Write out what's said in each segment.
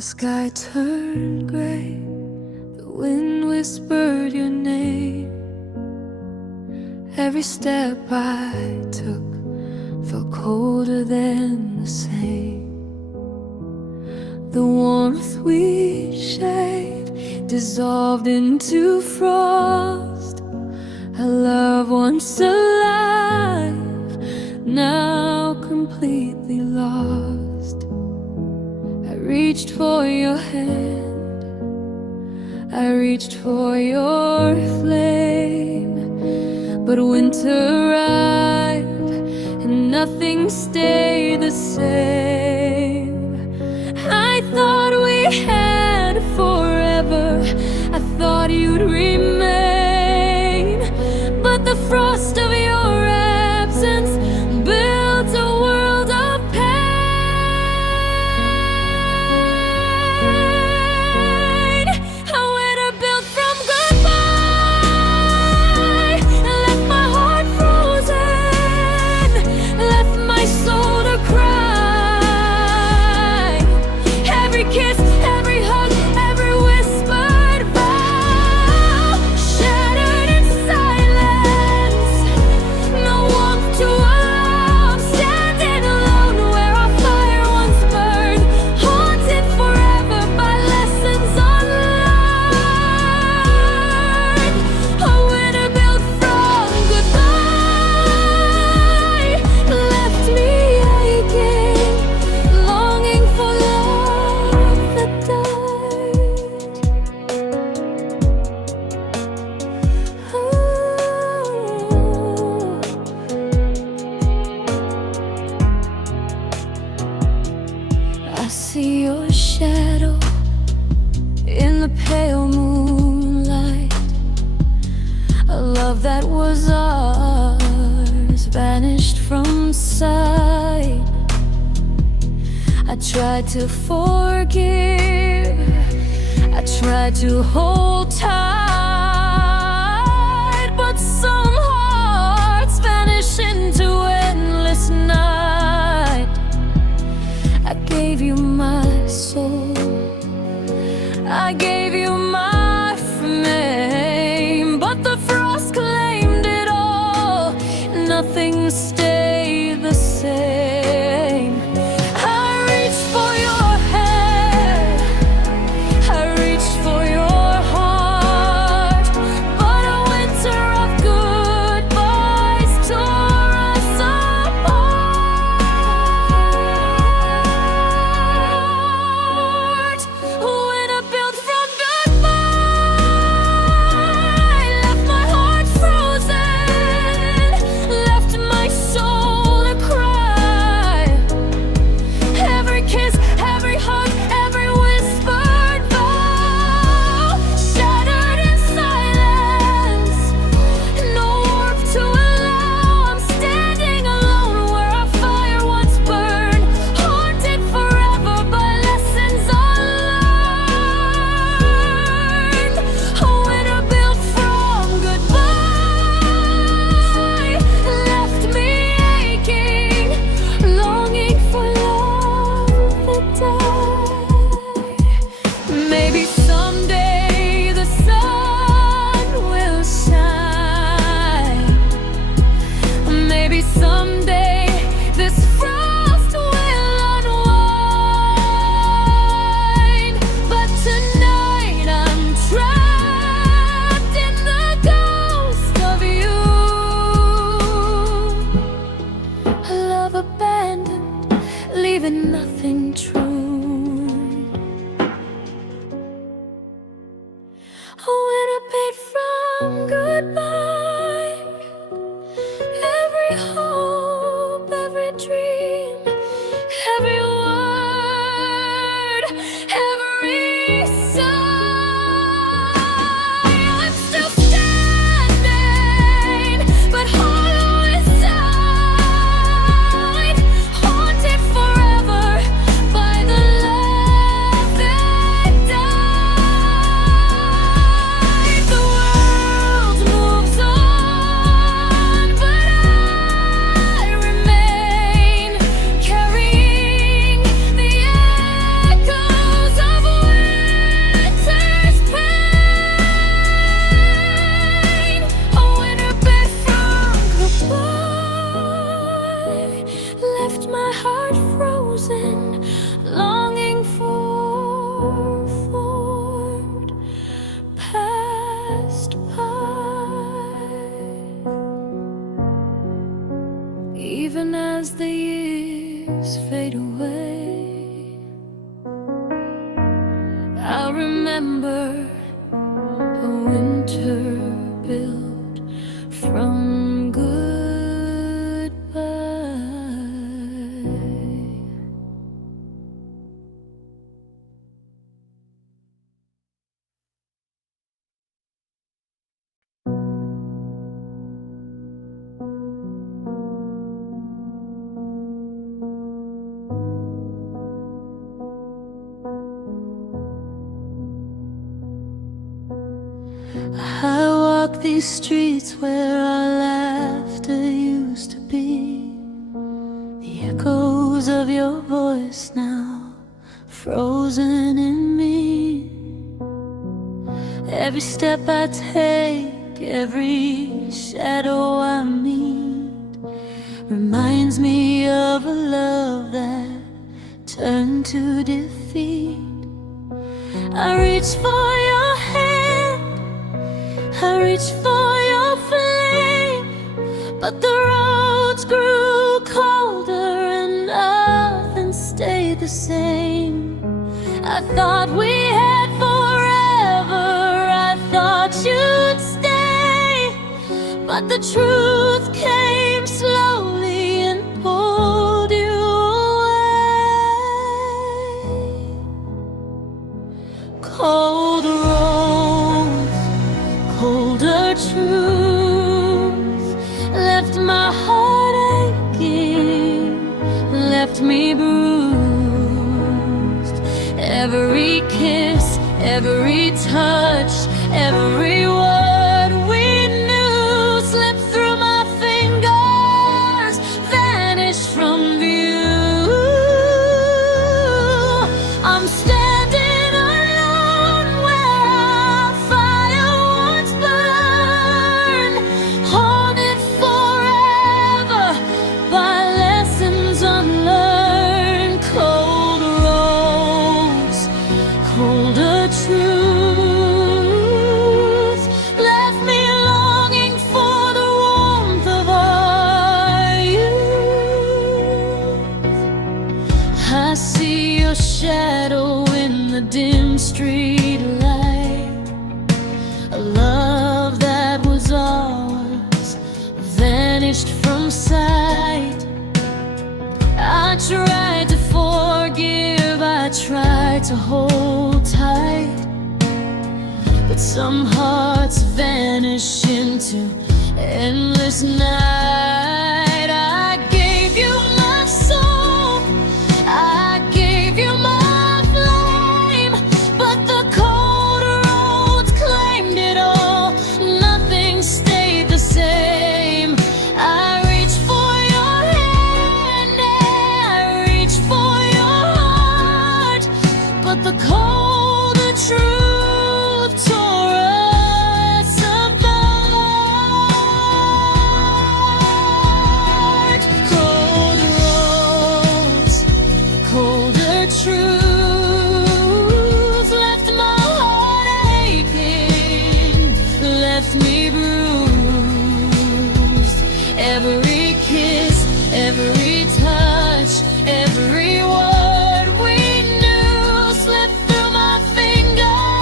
The sky turned gray, the wind whispered your name. Every step I took felt colder than the same. The warmth we shared dissolved into frost. A love once alive, now completely lost. I reached for your hand, I reached for your flame, but winter arrived and nothing stayed the same. I thought we had forever, I thought you'd remain, but the frost of your absence built a world of pain. A winter built from goodbye left my heart frozen, left my soul to cry. Every kiss, every hug, every whispered vow shattered in silence. No warmth to allow. I'm standing alone where our fire once burned, haunted forever by lessons unlearned. A winter built from goodbye left me aching, longing for love that died. I see your shadow in the pale moonlight. A love that was ours vanished from sight. I tried to forgive, I tried to hold tight, but some hearts vanish into endless night. I gave you my soul, I gave you my flame, but the frost claimed it all. Nothing stayed the same. I reached for your hand, I reached for your heart, but a winter of goodbyes tore us apart. Winter built from goodbye left my heart frozen, left my soul to cry. Every kiss, every hug, every whispered vow shattered in silence. No warmth to allow. I'm standing alone where our fire once burned, haunted forever by lessons unlearned. A winter built from goodbye left me aching, longing for love that died. Maybe someday the sun will shine. Maybe someday this frost will unwind. But tonight I'm trapped in the ghost of you. A love abandoned, leaving nothing true. A winter paid from goodbye. Every hope, every dream, every word, every sigh. I'm still standing, but hollow inside, haunted forever by left my heart frozen, longing for formed past by. Even as the years fade away, I remember a winter built from goodbye. I walk these streets where our laughter used to be. The echoes of your voice now frozen in me. Every step I take, every shadow I meet, reminds me of a love that turned to defeat. I reach for your hand, I reach for your flame, but the roads grew colder and nothing stayed the same. I thought we had forever, I thought you'd stay, but the truth came slowly and pulled you away. Cold roads, colder truth, left my heart aching, left me bruised. Every kiss, every touch, every word we knew slipped through my fingers, vanished from view. I'm standing alone where our fire once burned, haunted forever by lessons unlearned. Cold roads, colder truth, left me longing for the warmth of our youth. I see your shadow in the dim street light, a love that was ours vanished from sight. I tried to forgive, I tried to hold tight, but some hearts vanish into endless night. I gave you my soul, I gave you my flame, but the cold roads claimed it all. Nothing stayed the same. I reach for your hand, I reach for your heart, but the colder truth tore us apart. Cold roads, colder truth, left my heart aching, left me bruised. Every kiss, every touch, every word we knew slipped through my fingers,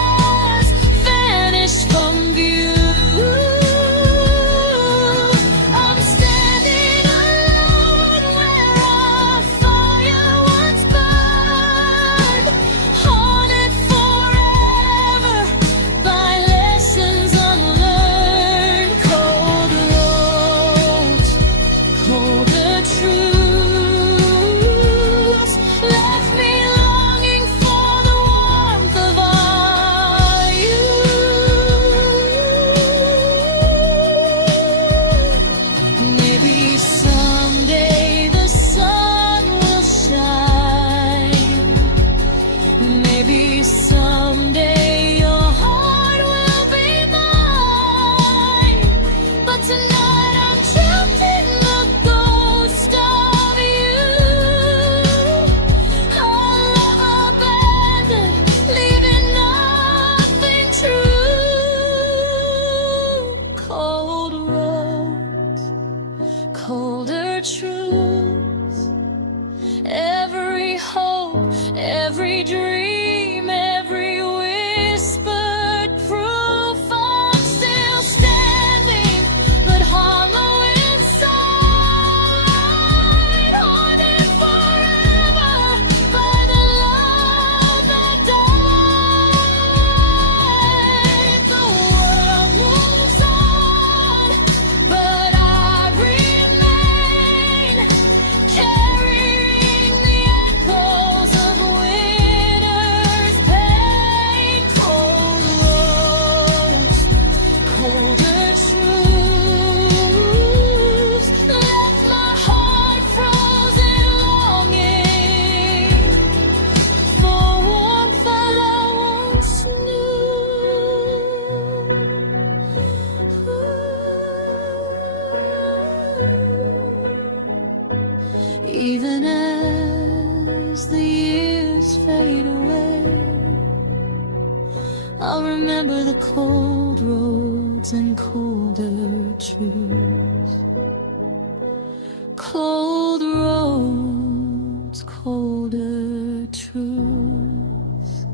I'll remember the cold roads and colder truths. Cold roads, colder truths.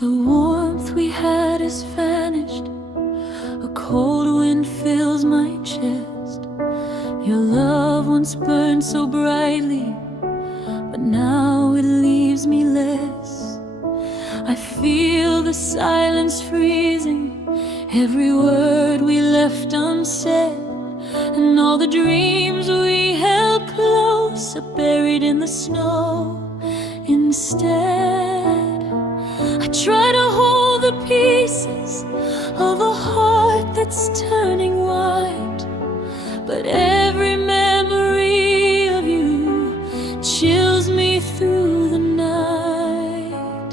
The warmth we had has vanished. A cold wind fills my chest. Your love once burned so brightly, but now it leaves me less. I feel the silence freezing, every word we left unsaid, and all the dreams we held close are buried in the snow instead. I try to hold the pieces of a heart that's turning white, but every memory of you chills me through the night.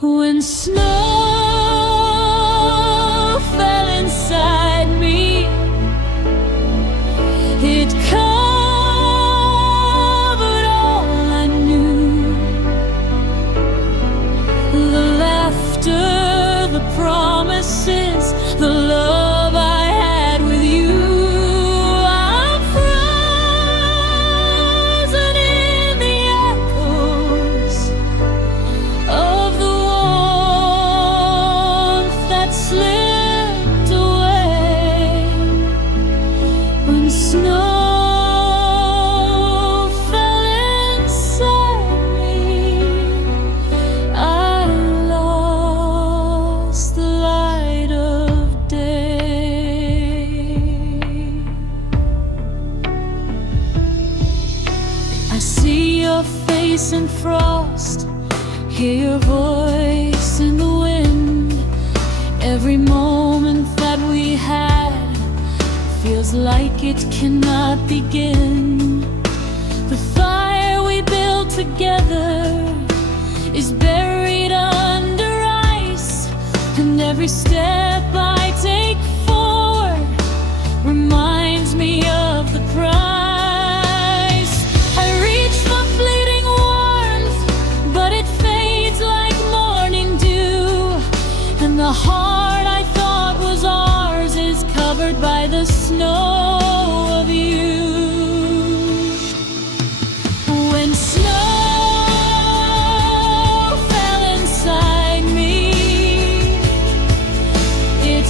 When snow fell inside me, it covered all I knew. The laughter, the promises, the love I had with you. I'm frozen in the echoes of the warmth that slipped away when snow fell inside me. I lost the light of day. I see your face in frost, hear your voice in the wind. Every moment that we had feels like it cannot begin. The fire we built together is buried under ice, and every step I take forward reminds me of the price. I reach for fleeting warmth, but it fades like morning dew, and the heart I thought was ours is covered by the snow of you. When snow fell inside me, it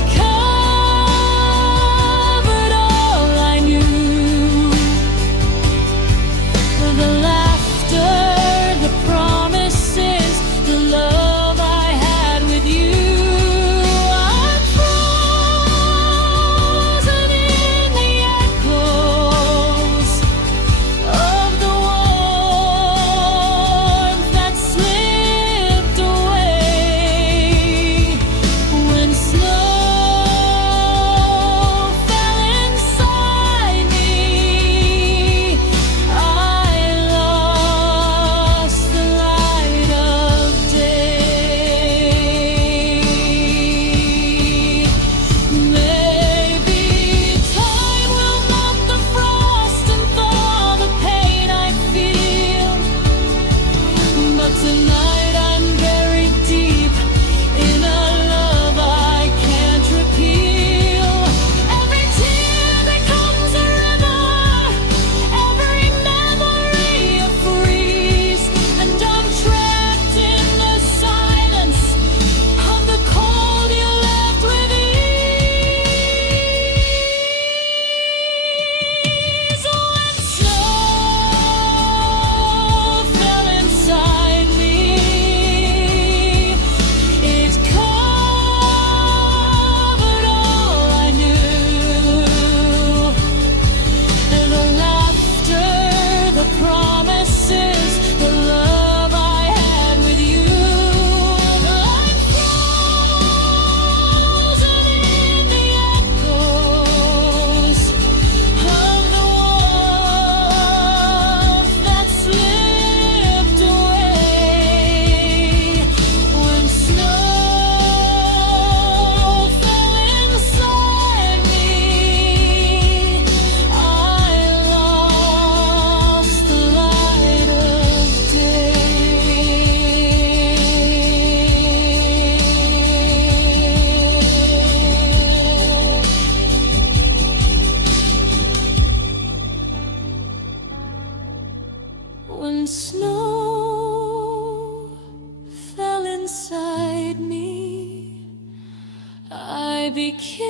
I became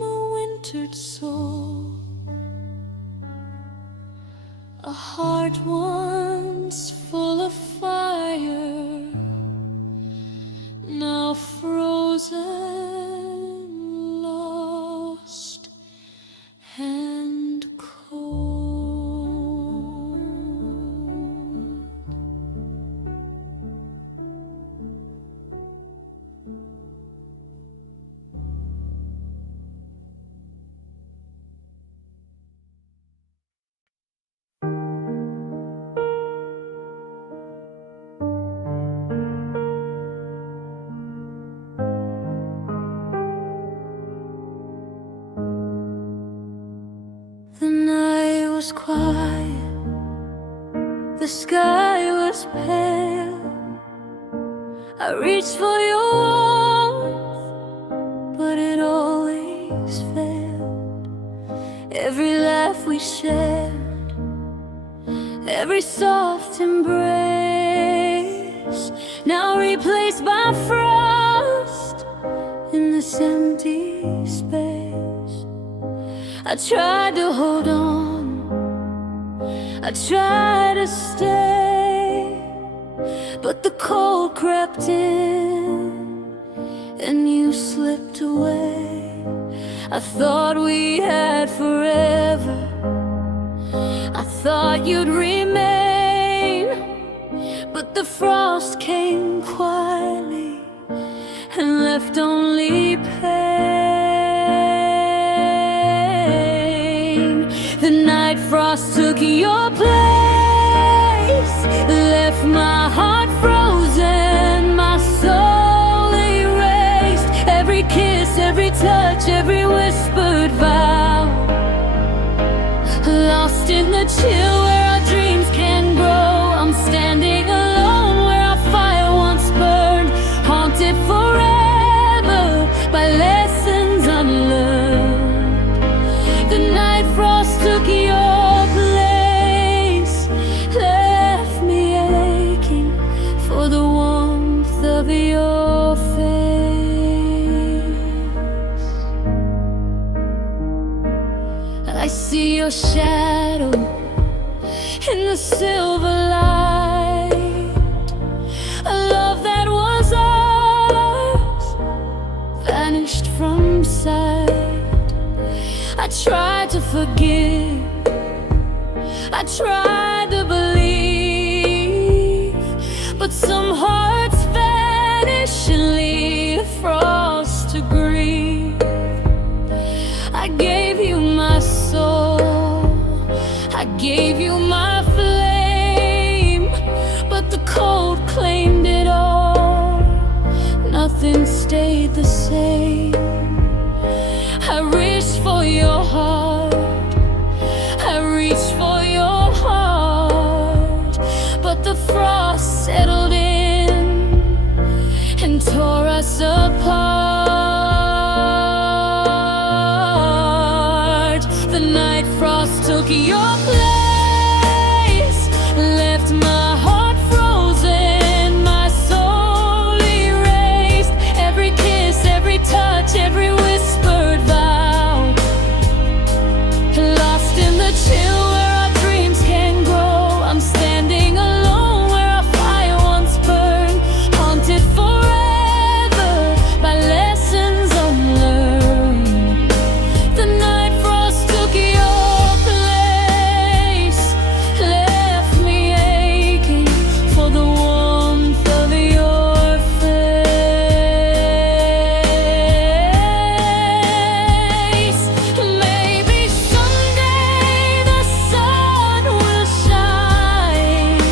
a wintered soul, a heart once full of fire, now frozen, lost, and cold. The night was quiet, the sky was pale. I reached for your warmth, but it always failed. Every laugh we shared, every soft embrace, now replaced by frost in this empty space. I tried to hold on, I tried to stay, but the cold crept in and you slipped away. I thought we had forever, I thought you'd remain, but the frost came quietly and left only pain. The night frost took your place, left my heart frozen, my soul erased. Every kiss, every touch, every whispered vow, lost in the chill where our dreams can grow. I'm standing alone where our fire once burned, haunted forever by lessons unlearned. The night frost took your place, left me aching for the warmth of your face. I see your shadow in the silver light, a love that was ours vanished from sight. I tried to forgive, I tried to believe, but some hearts vanish and leave frost to grieve. I gave you my soul, I gave you my flame, but the cold claimed it all. Nothing stayed the same. I reached for your heart, I reached for your heart, but the frost settled in and tore us apart. The night frost took your place, left my heart frozen, my soul erased. Every kiss, every touch, every whispered vow, lost in the chill where our dreams can grow. I'm standing alone where our fire once burned, haunted forever by lessons unlearned. The night frost took your place, left me aching for the warmth of your face. Maybe someday the sun will shine,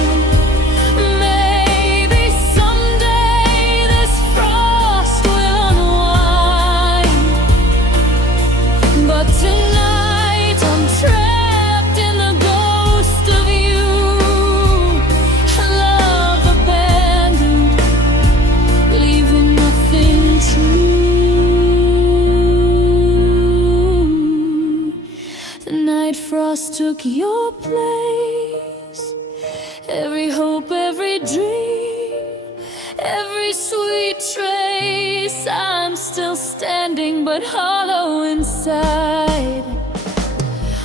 maybe someday this frost will unwind, but tonight I'm trapped in the ghost of you, love abandoned, leaving nothing true. The night frost took your place, every hope, every dream, every sweet trace. but hollow inside,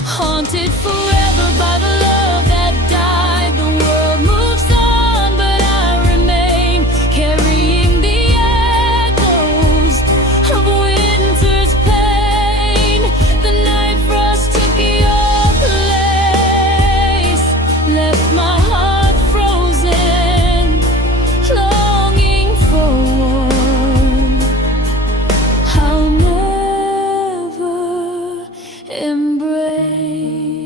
haunted forever by the love that died. The world moves on, but I remain, carrying the echoes of winter's pain. The night frost took your place, left my heart frozen, longing for warmth. I'll never embrace.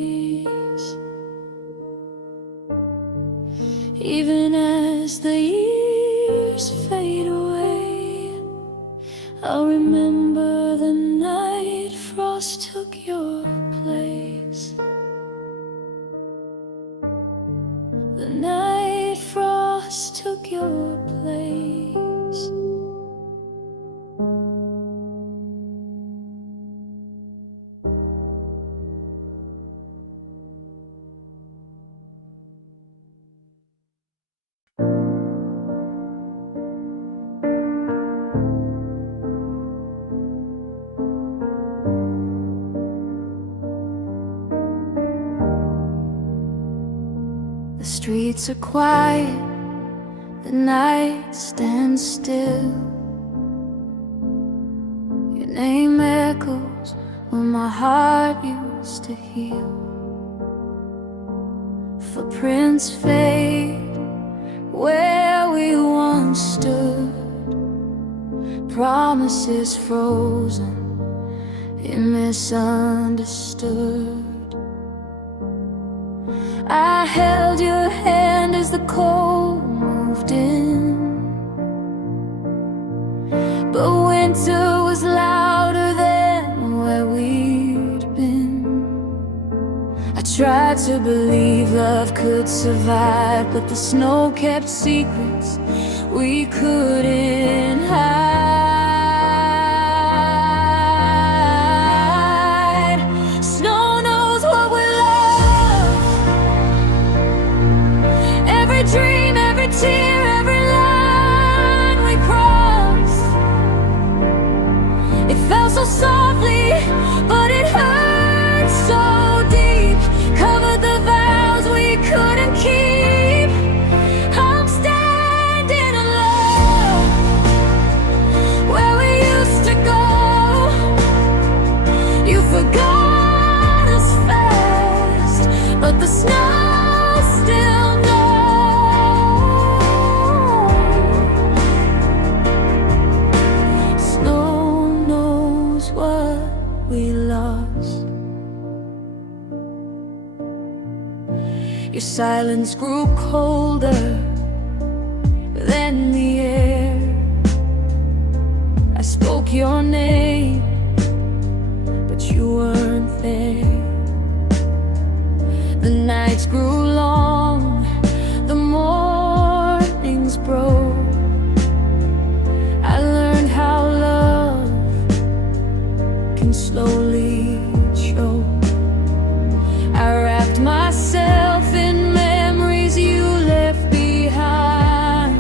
Even as the years fade away, I'll remember the night frost took your place. The night frost took your place. The streets are quiet, the night stands still. Your name echoes where my heart used to heal. Footprints fade where we once stood, promises frozen and misunderstood. I held your hand as the cold moved in, but winter was louder than where we'd been. I tried to believe love could survive, but the snow kept secrets we couldn't hide. Snow knows what we love, every dream, every tear, every line we crossed. It fell so softly, but it hurt so deep. Covered the vows we couldn't keep. I'm standing alone where we used to go. You forgot us fast, but the snow still knows. Snow knows what we lost. Your silence grew colder than the air. I spoke your name, but you weren't there. The nights grew long, the mornings broke. I learned how love can slowly choke. I wrapped myself in memories you left behind,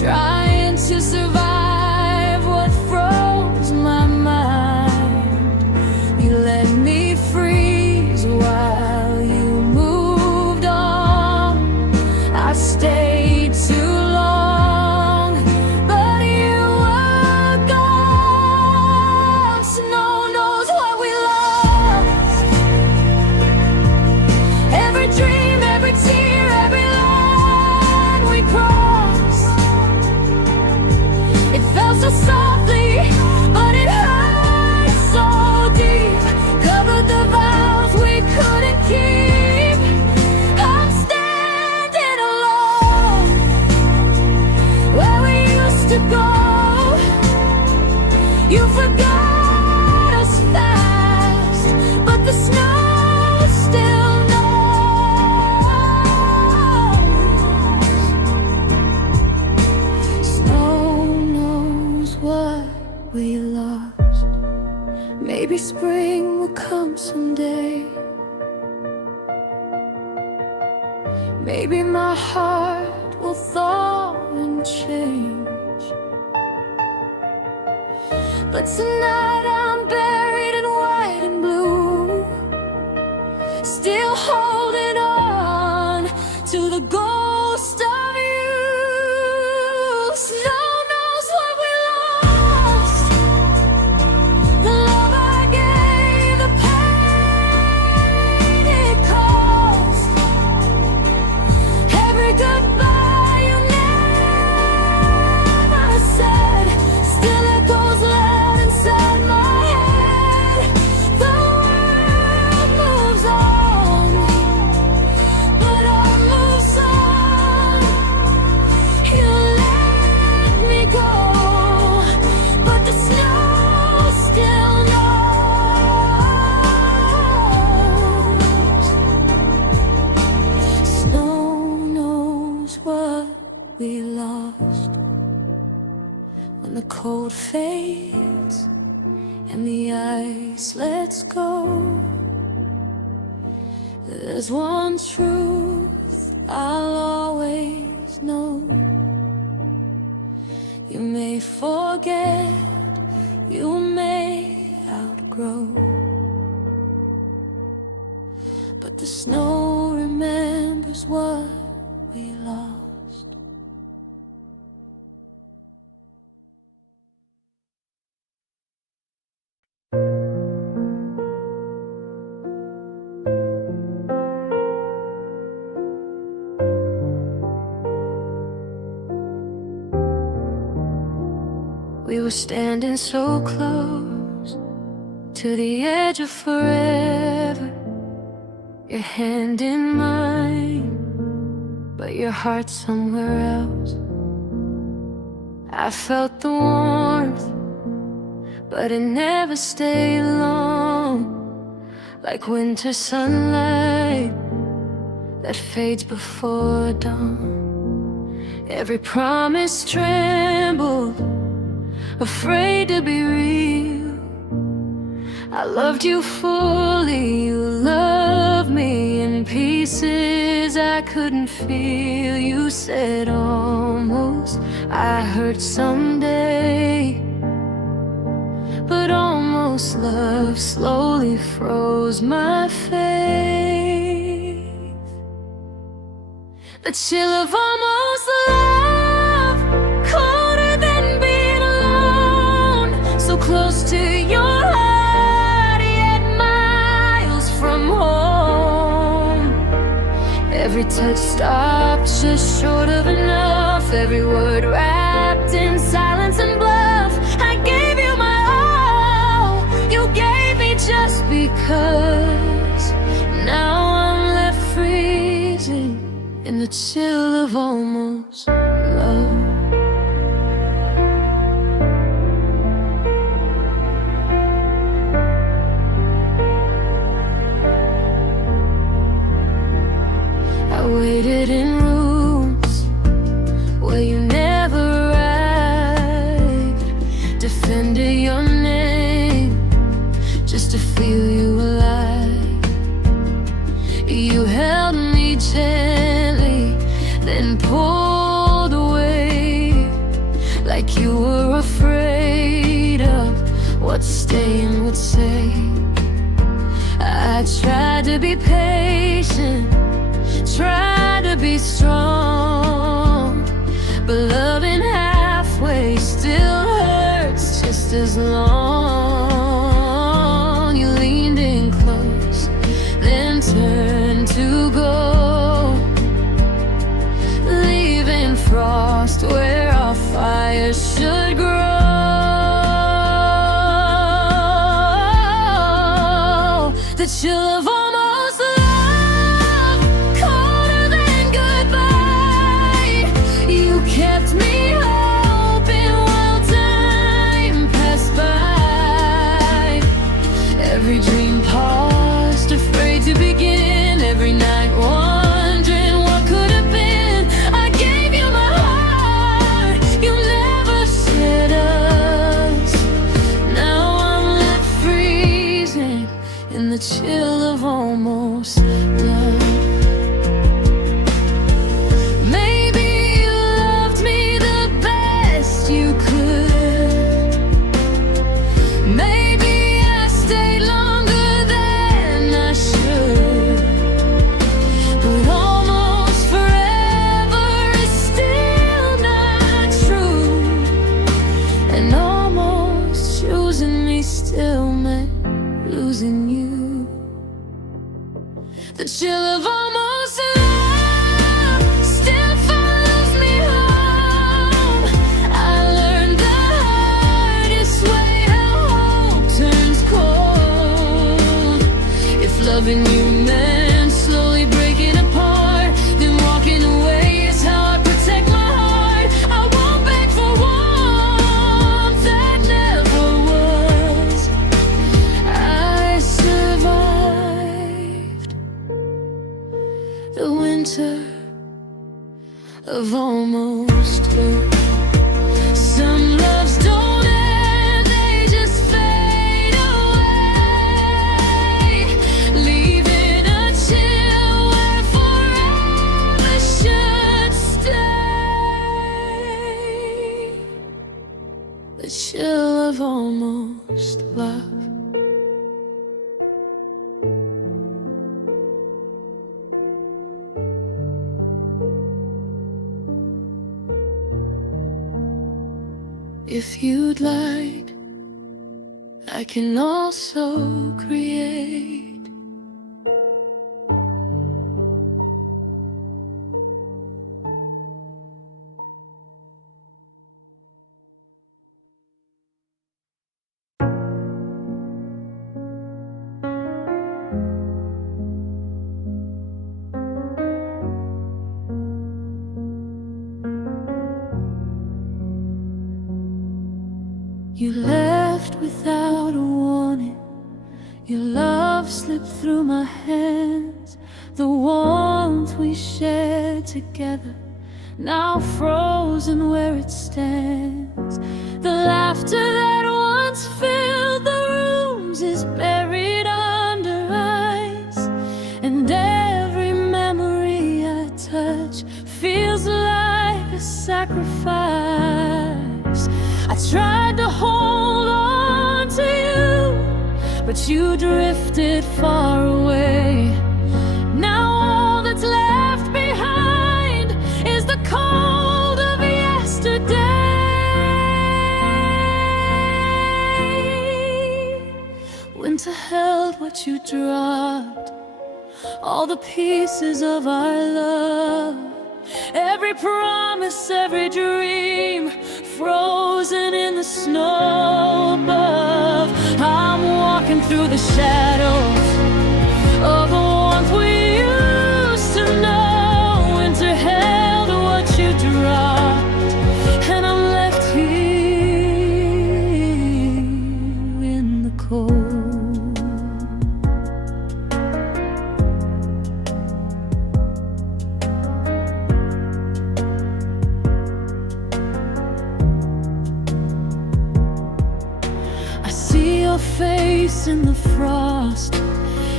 trying to survive what froze my mind. You let me freeze while you moved on. I stayed too long, but you were gone. Snow knows what we lost, every dream, every tear, every line we crossed. It fell so softly, but it hurt so deep. Covered the vows we couldn't keep. I'm standing alone where we used to go. You forgot us fast, but the snow still knows. Snow knows what we lost. Maybe spring will come someday. Maybe my heart will thaw and change. But tonight I'm buried in white and blue, still holding on to the ghost of you. Snow knows what we lost, the love I gave, the pain it cost, every goodbye you never said still echoes loud inside my head. The world moves on, but I'll move on. You let me go, but the snow still knows. Snow knows what we lost. When the cold fades and the ice lets go, there's one truth I'll always know. You may forget, you may outgrow, but the snow remembers what we lost. We were standing so close to the edge of forever, your hand in mine, but your heart somewhere else. I felt the warmth, but it never stayed long, like winter sunlight that fades before dawn. Every promise trembled, afraid to be real. I loved you fully, you loved me in pieces I couldn't feel. You said almost, I heard someday, but almost love slowly froze my faith. The chill of almost love, colder than being alone, so close to your heart, yet miles from home. Every touch stopped just short of enough, every word wrapped in silence and bluff. I gave you my all, you gave me just because. Now I'm left freezing in the chill of almost love. I waited in rooms where you never arrived, defended your name just to feel you alive. You held me gently, then pulled away, like you were afraid of what staying would say. I tried to be patient, tried to be strong, but loving halfway still hurts just as long. You leaned in close, then turned to go, leaving frost where our fire should grow. The chill of almost love, colder than goodbye. You kept me hoping while time passed by. Every dream paused, afraid to begin. Every night wondering what could have been. I gave you my heart, you never said us. Now I'm left freezing in the chill of And almost choosing me still meant losing you. The chill of almost love still follows me home. I learned the hardest way how hope turns cold. If loving you meant slowly breaking apart, then walking away is how I protect my heart. I won't beg for warmth that never was. I survived the winter of almost hurt. Some loves don't end, they just fade away, leaving a chill where forever should stay. The chill of almost love. If you'd like, I can also create. You left without a warning. Your love slipped through my hands. The warmth we shared together, now frozen where it stands. The laughter that once filled the rooms is buried under ice. And every memory I touch feels like a sacrifice. I tried to hold on to you, but you drifted far away. Now all that's left behind is the cold of yesterday. Winter held what you dropped, all the pieces of our love. Every promise, every dream, frozen in the snow above. I'm walking through the shadows of the warmth we used to know. Winter held what you dropped, and I'm left here in the cold. Face in the frost,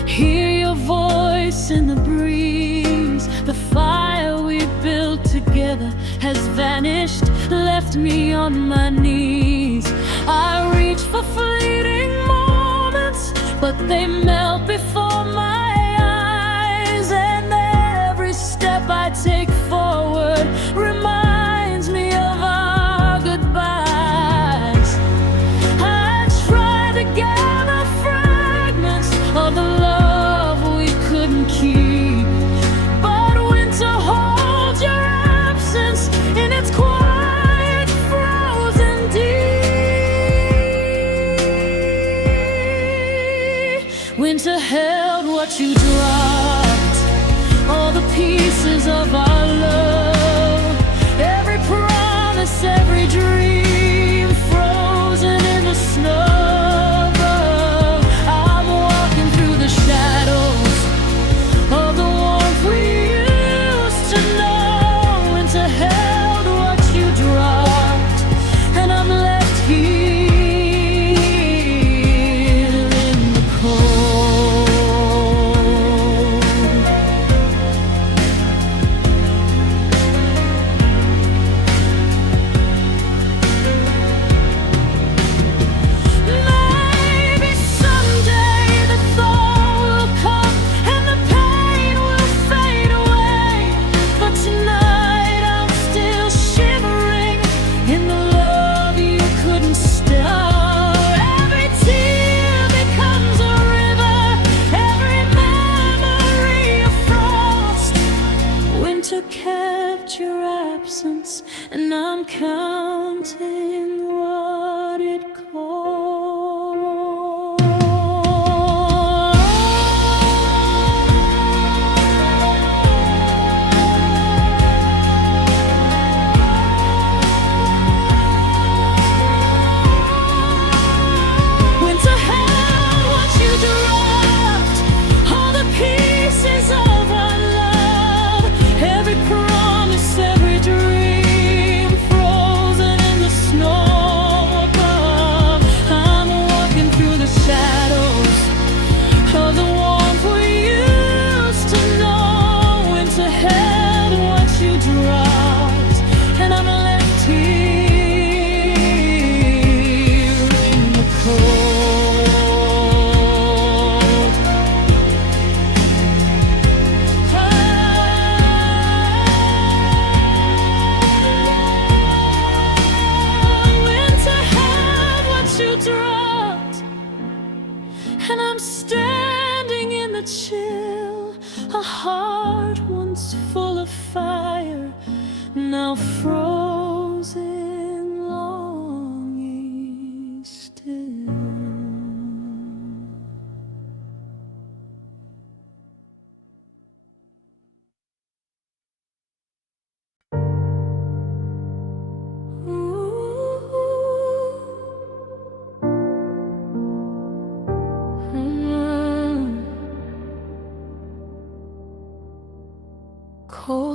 hear your voice in the breeze. The fire we built together has vanished, left me on my knees. I reach for fleeting moments, but they melt before my eyes. And every step I take forward reminds me of our goodbyes. Gather fragments of the love we couldn't keep, but winter holds your absence in its quiet, frozen deep. Winter held what you dropped, all the pieces of our love. Every promise, every dream, frozen in the snow.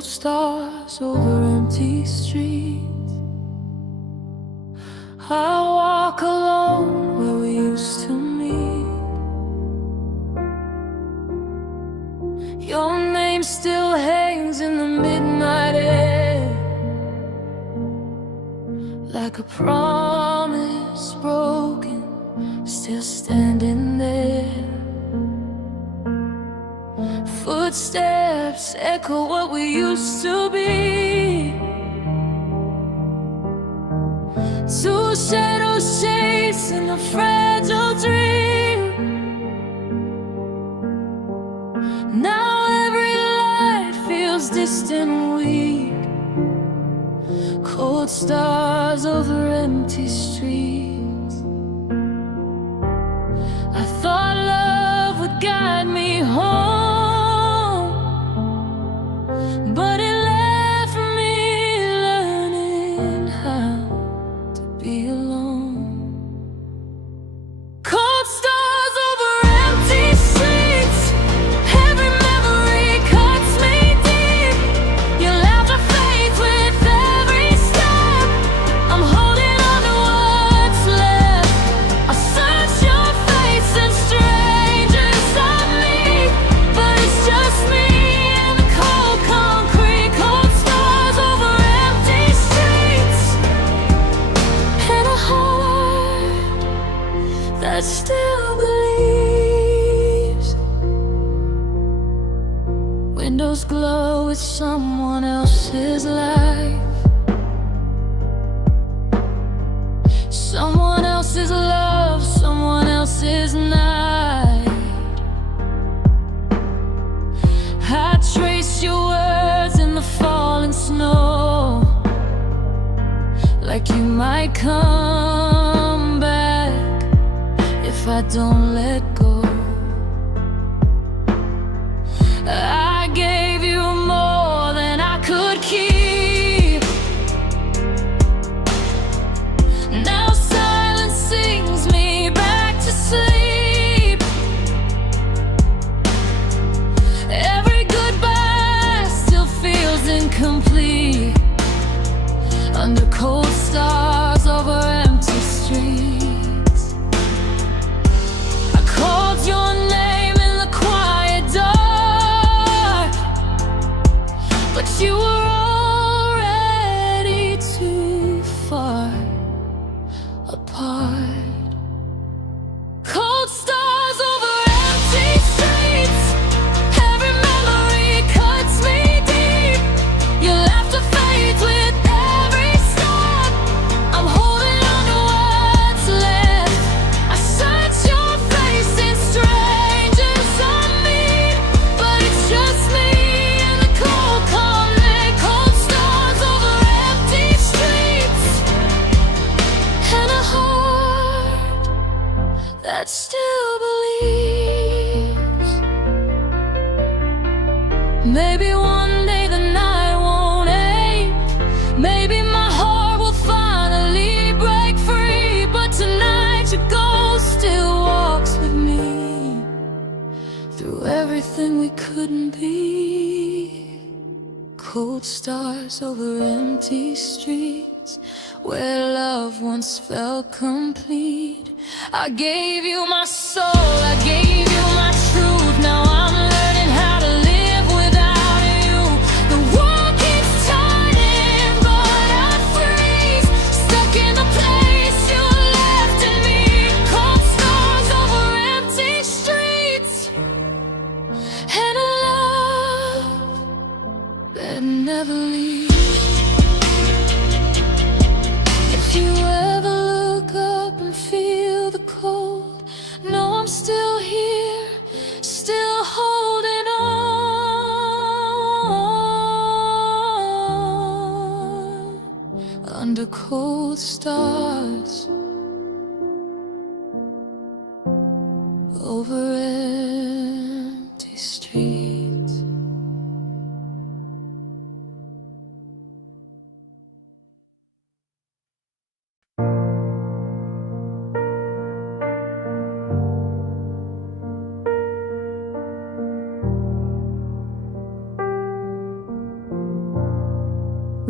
stars over empty streets. I walk alone where we used to meet. Your name still hangs in the midnight air, like a promise broken, still standing there. Footsteps echo what we used to be. Two shadows chasing a fragile dream. Now every light feels distant and weak. Cold stars over empty streets. I thought love would guide me home, but it left me learning how to be alone. Cold stars over empty streets. Every memory cuts me deep. Your laughter fades with every step. I'm holding on to what's left. I search your face and strangers I meet, but it's just me and the cold concrete. Cold stars over empty streets, and a heart that still believes. Windows glow with someone else's life, someone else's love, someone else's night. I trace your words in the falling snow, like you might come back if I don't let go. I gave you more than I could keep. Now silence sings me back to sleep. Every goodbye still feels incomplete under cold stars over empty streets. I called your name in the quiet dark, but you were already too far apart. Cold stars over empty streets. Every memory cuts me deep. Your laughter fades with every step. I'm holding on to what's left. I search your face in strangers I meet, but it's just me and the cold night. Cold stars over empty streets, and a heart that still believes. Maybe one day the night won't ache. Maybe my heart will finally break free. But tonight your ghost still walks with me through everything we couldn't be. Cold stars over empty streets, where love once felt complete. I gave you my soul, I gave you my truth. Now I'm learning how to live without you. The world keeps turning, but I freeze, stuck in the place you left in me. Cold stars over empty streets, and a love that never leaves. If you ever look up and feel the cold, know I'm still here, still holding on. Under cold stars over empty streets.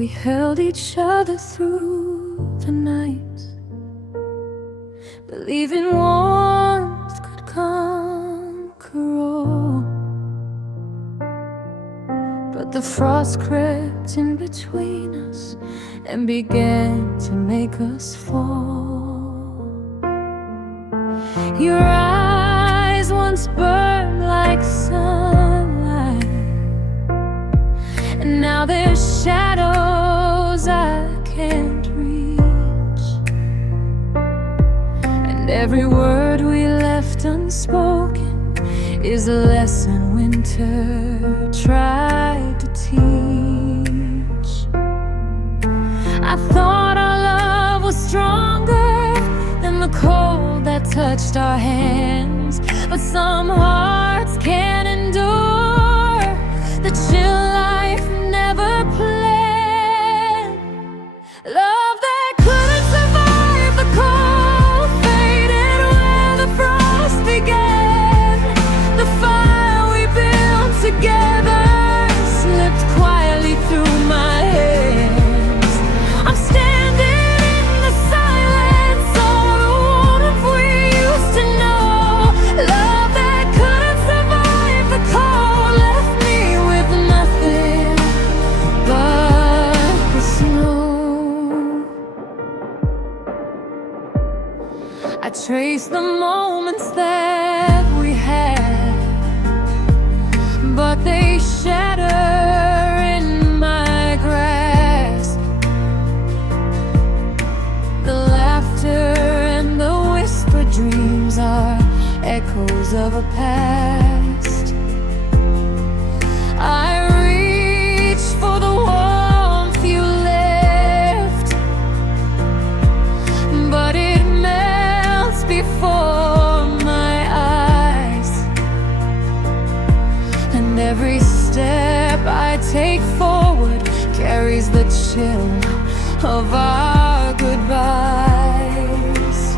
We held each other through the night, believing warmth could conquer all. But the frost crept in between us and began to make us fall. Your eyes once burned like sunlight, and now there's shadows I can't reach. And every word we left unspoken is a lesson winter tried to teach. I thought our love was stronger than the cold that touched our hands, but some hearts can't endure the chill life never planned. Love that couldn't survive the cold faded where the frost began. The fire we built together slipped quietly through my hands. I'm standing in the silence of the warmth we used to know. Love that couldn't survive the cold left me with nothing but the snow. I trace the moments that we had, but they shatter in my grasp. The laughter and the whispered dreams are echoes of a past. I reach for the warmth you left, but it melts before my eyes. And every step I take forward carries the chill of our goodbyes.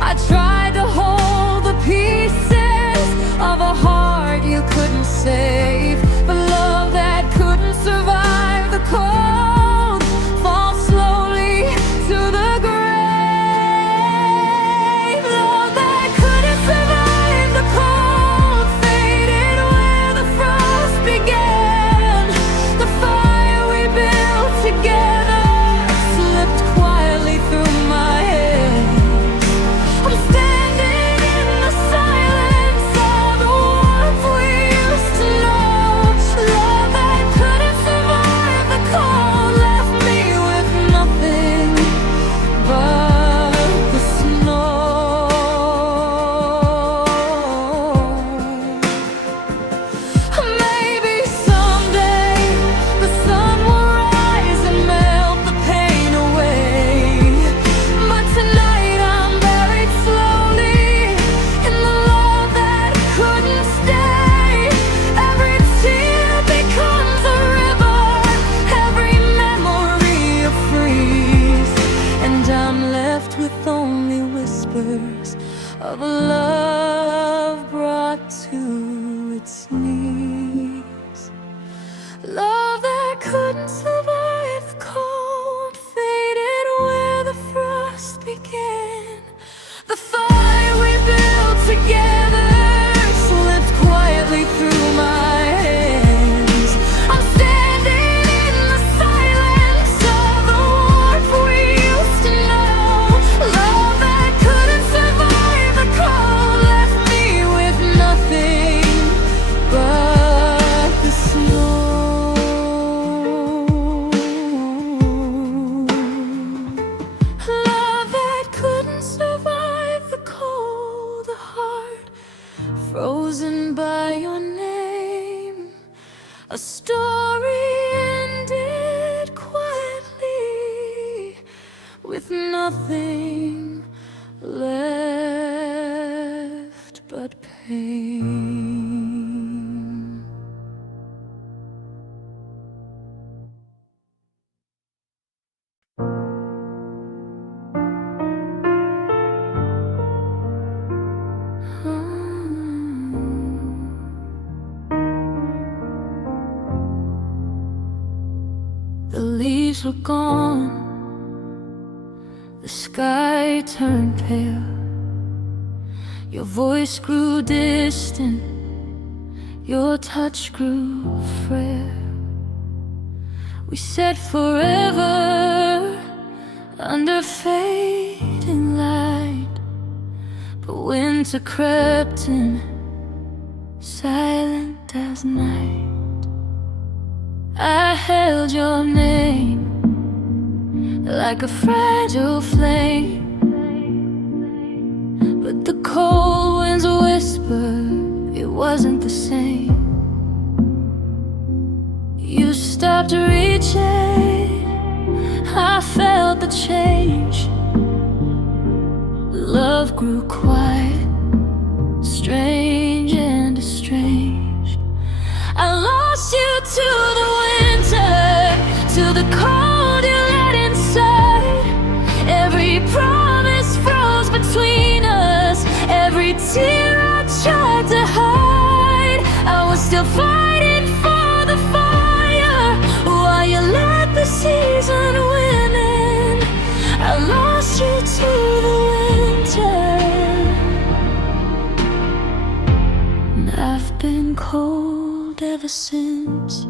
I tried to hold the pieces of a heart you couldn't save, but love that couldn't survive the cold falls slowly to the grave. Love that couldn't survive the cold faded where the frost began. The fire we built together slipped quietly through my hands. I'm standing in the silence of the warmth we used to know. Love that couldn't survive the cold left me with nothing but the snow. Maybe someday the sun will rise and melt the pain away, but tonight I'm buried slowly in the love that couldn't stay. Every tear becomes a river, every memory a freeze, and I'm left with only whispers of a love brought to its knees. Love that couldn't survive the cold faded where the frost began. The fire we built together slipped quietly through my hands. I'm standing in the silence of the warmth we used to know. Love that couldn't survive the cold left me with nothing but the snow. Love that couldn't survive the cold, a heart frozen by your name. A story ended quietly with nothing left but pain. were gone, the sky turned pale. Your voice grew distant, your touch grew frail. We said forever under fading light, but winter crept in, silent as night. I held your name like a fragile flame, but the cold winds whispered it wasn't the same. You stopped reaching, I felt the change. Love grew quiet, strange and estranged. I lost you to the winter, to the cold you let inside. Every promise froze between us, every tear I tried to hide. I was still fighting for the fire while you let the season win in. I lost you to the winter, and I've been cold ever since.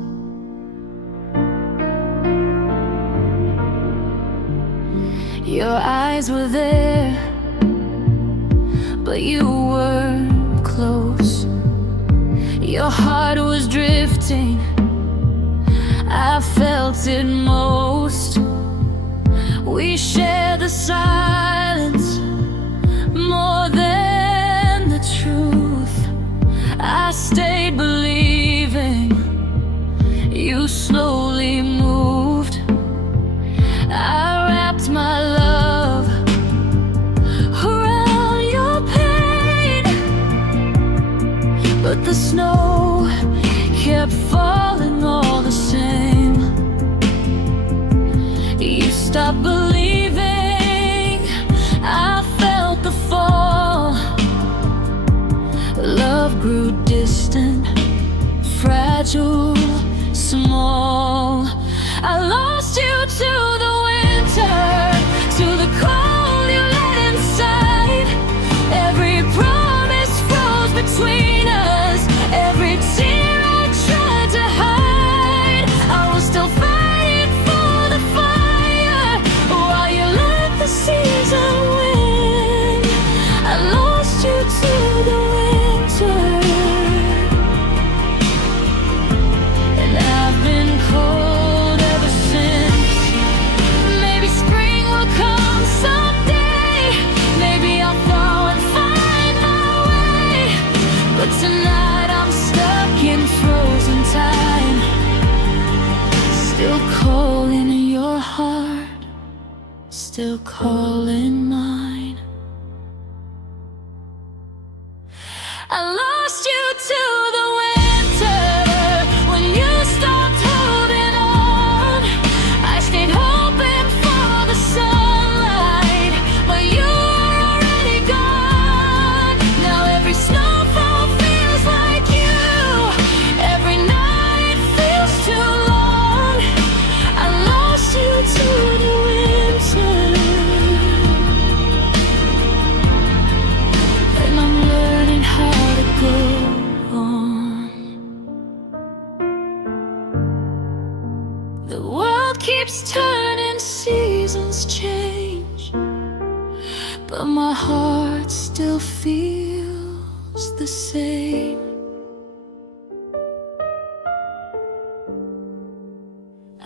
Your eyes were there, but you weren't close. Your heart was drifting, I felt it most. We shared the silence more than the truth. I stayed believing, you slowly moved. I wrapped my love around your pain, but the snow kept falling all the same. You stopped believing, I felt the fall. Love grew distant, fragile, small. I lost you to the winter, to the cold you let inside. Every promise froze between us, every tear I tried to hide. I was still fighting for the fire while you let the season win. I lost you to the winter, and I've been cold ever since. Maybe spring will come someday, maybe I'll thaw and find my way, but tonight I'm stuck in frozen time, still calling your heart, still calling mine. I lost you to the winter when you stopped holding on. I stayed hoping for the sunlight, but you were already gone. Now every snowfall feels like you, every night feels too long. I lost you to the winter, and I'm learning how to go on. The world keeps turning, seasons change, but my heart still feels the same.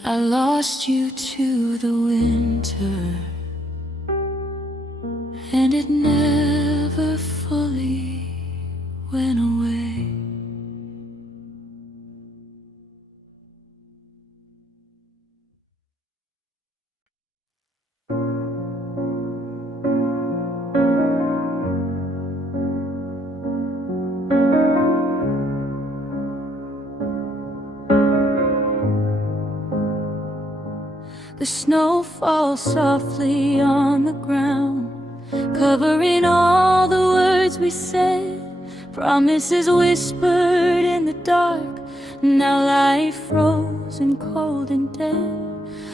I lost you to the winter, and it never fully went away. The snow falls softly on the ground, covering all the words we said, promises whispered in the dark, now lie frozen cold and dead.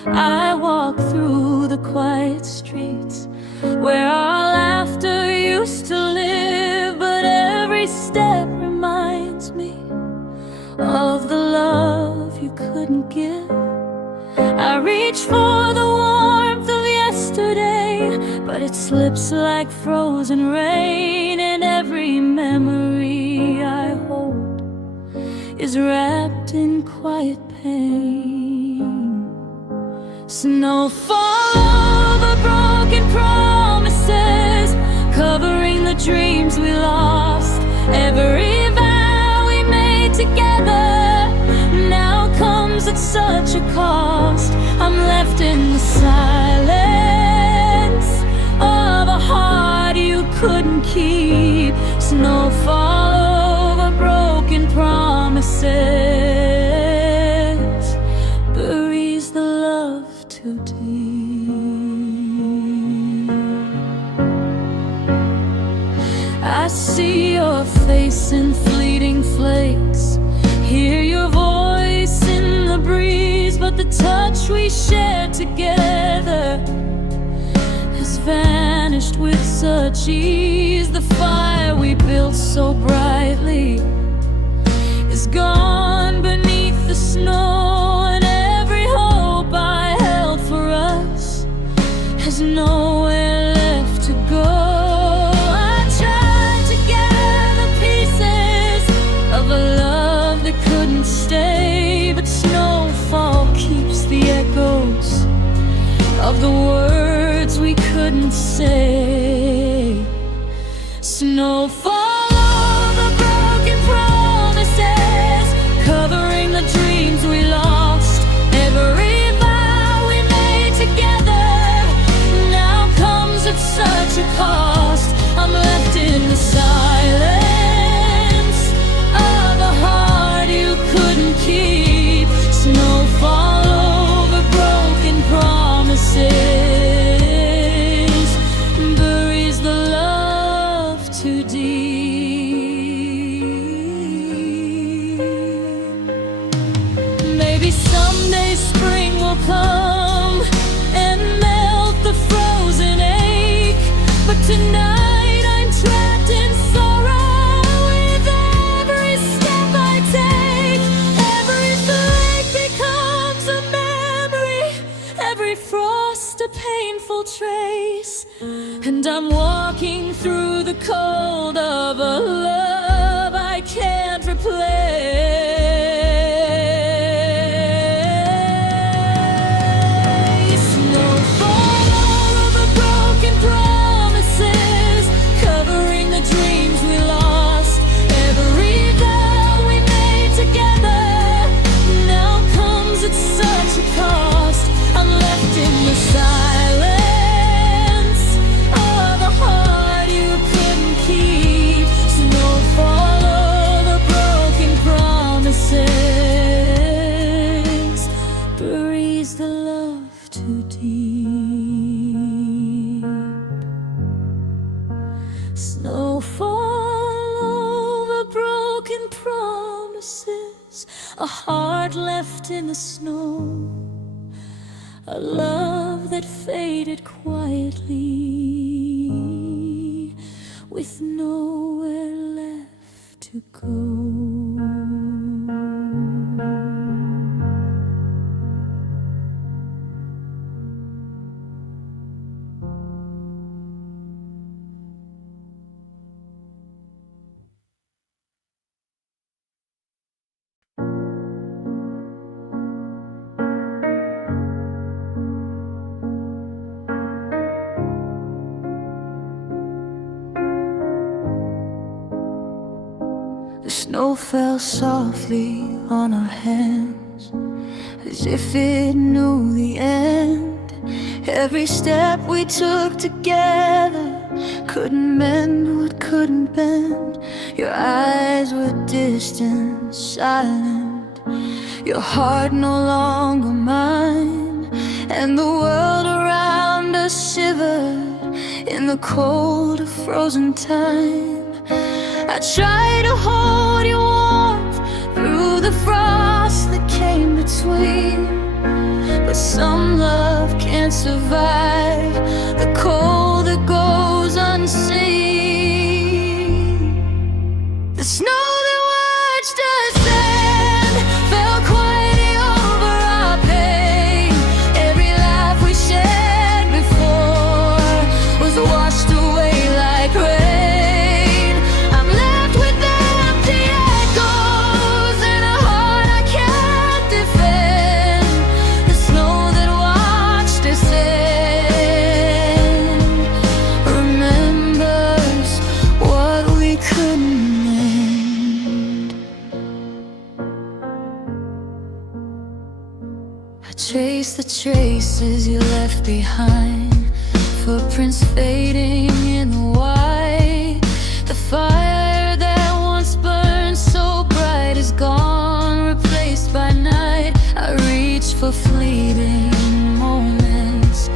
I walk through the quiet streets where our laughter used to live, but every step reminds me of the love you couldn't give. I reach for the warmth of yesterday, but it slips like frozen rain, and every memory I hold is wrapped in quiet pain. Snowfall over broken promises, covering the dreams we lost. Every vow we made together now comes at such a cost. I'm left in the silence of a heart you couldn't keep. Snowfall over broken promises buries the love too deep. I see your face in fleeting flakes, hear your voice in the breeze, but the touch we shared together has vanished with such ease. The fire we built so brightly is gone beneath the snow, and every hope I held for us has nowhere left to go. I tried to gather pieces of a love that couldn't stay, but snowfall keeps the echoes of the words we couldn't say. Snowfall over broken promises, covering the dreams we lost. Every vow we made together now comes at such a cost. I'm left in the silence of a heart you couldn't keep. Snowfall over broken promises buries the love too deep. Maybe someday spring will come and melt the frozen ache, but tonight I'm trapped in sorrow with every step I take. Every flake becomes a memory, every frost a painful trace, and I'm walking through the cold of a love I can't replace. Snowfall over broken promises, covering the dreams we lost. Every vow we made together now comes at such a cost. I'm left in the silence of a heart you couldn't keep. Snowfall over broken promises buries the love too deep. Snowfall over broken promises, a heart left in the snow, a love that faded quietly with nowhere left to go. The snow fell softly on our hands, as if it knew the end. Every step we took together couldn't mend what couldn't bend. Your eyes were distant, silent, your heart no longer mine, and the world around us shivered in the cold of frozen time. I tried to hold you warm through the frost that came between, but but some love can't survive the cold that goes unseen. The snow that watched us end fell quietly over our pain. Every laugh we shared before was washed away like rain. I'm left with empty echoes and a heart I can't defend. The snow that watched us end remembers what we couldn't mend. I trace the traces you left behind, footprints fading in the white. The fire that once burned so bright is gone, replaced by night. I reach for fleeting moments,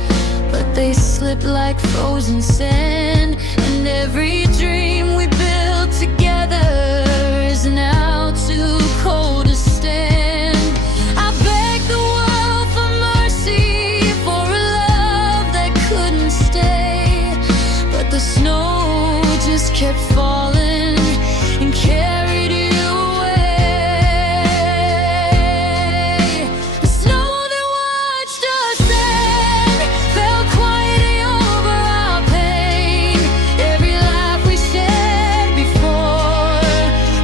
but they slip like frozen sand. And every dream we built together is now too cold to stand. I beg the world for mercy, for a love that couldn't stay, but the snow just kept falling and carried you away. The snow that watched us end fell quietly over our pain. Every laugh we shared before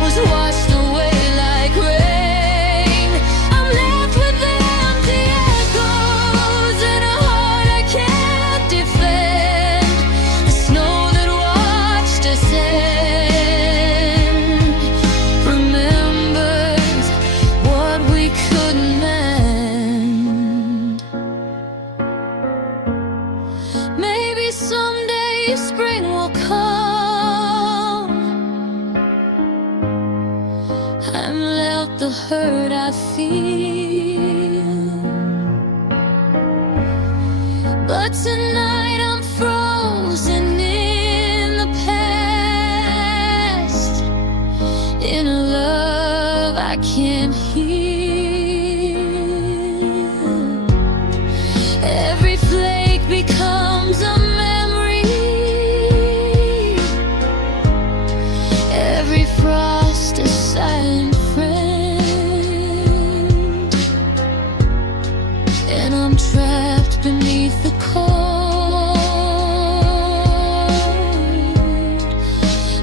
was washed away like rain. I'm left with empty echoes and a heart I can't defend. The snow that watched us end remembers what we couldn't mend. Maybe someday spring will come and melt the hurt I feel, but tonight I'm frozen in the past, in a love I can't heal. Every flake becomes a memory, every frost a silent friend, and I'm trapped beneath the cold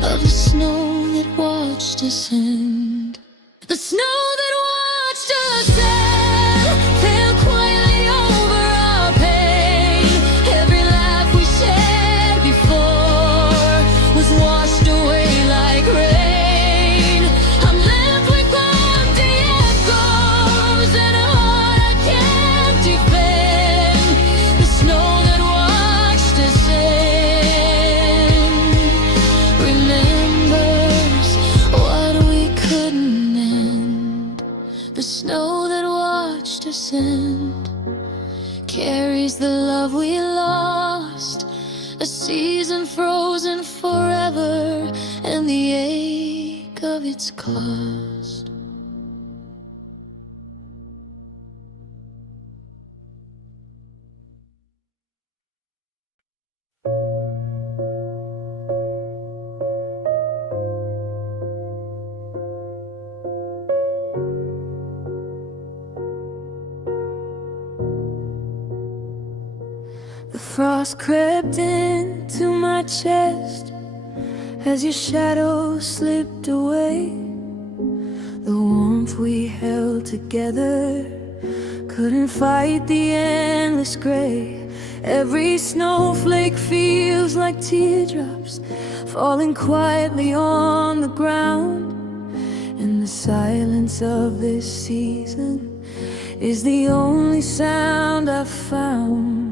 of the snow that watched us end. The snow that watched us end fell quietly over our pain. Every laugh we shared before was washed away like rain. I'm left with empty echoes and a heart I can't defend. The snow that watched us end remembers what we couldn't end. The snow that watched us end carries the love we lost, a season frozen forever, and the ache of its cost. The frost crept into my chest as your shadow slipped away. The warmth we held together couldn't fight the endless gray. Every snowflake feels like teardrops falling quietly on the ground, and the silence of this season is the only sound I've found.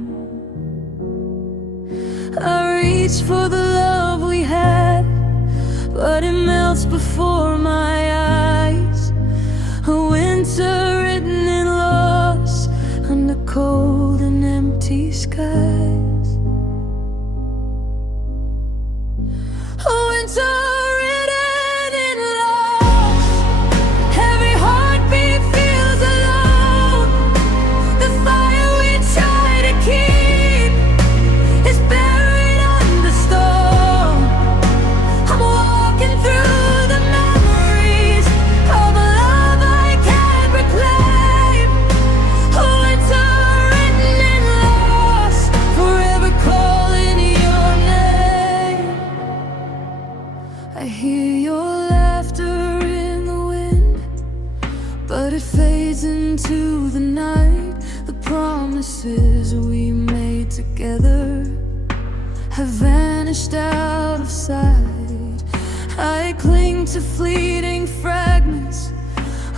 I reach for the love we had, but it melts before my eyes. A winter written in loss under cold and empty skies. A winter written in loss. Every heartbeat feels alone. The fire into the night. The promises we made together have vanished out of sight. I cling to fleeting fragments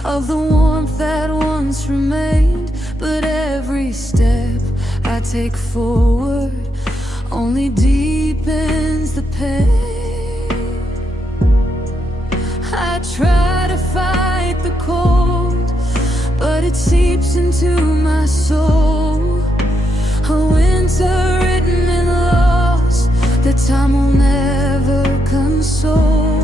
of the warmth that once remained, but every step I take forward only deepens the pain. I try to fight the cold, but it seeps into my soul. A winter written in loss that time will never console.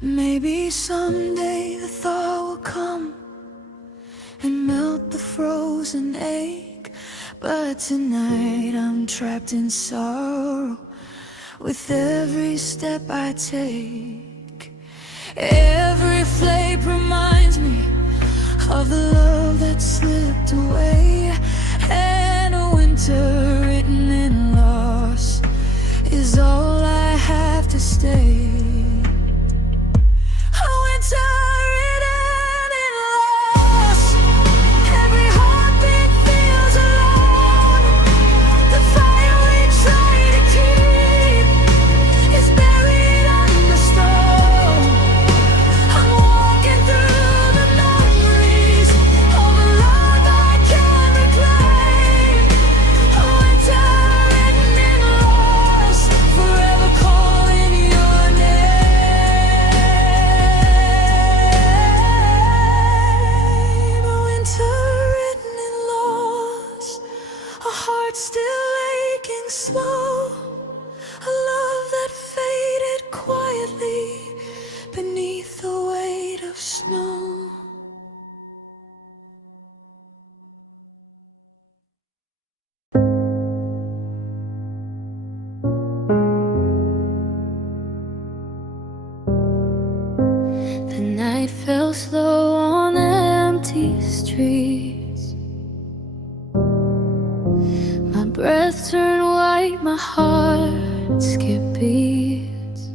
Maybe someday the thaw will come and melt the frozen ache, but tonight I'm trapped in sorrow with every step I take. Every flake reminds me of the love that slipped away, and a winter written in loss is all I have to stay. Still aching slow, a love that faded quietly beneath the weight of snow. The night fell slow on empty streets. My breath turned white, my heart skipped beats.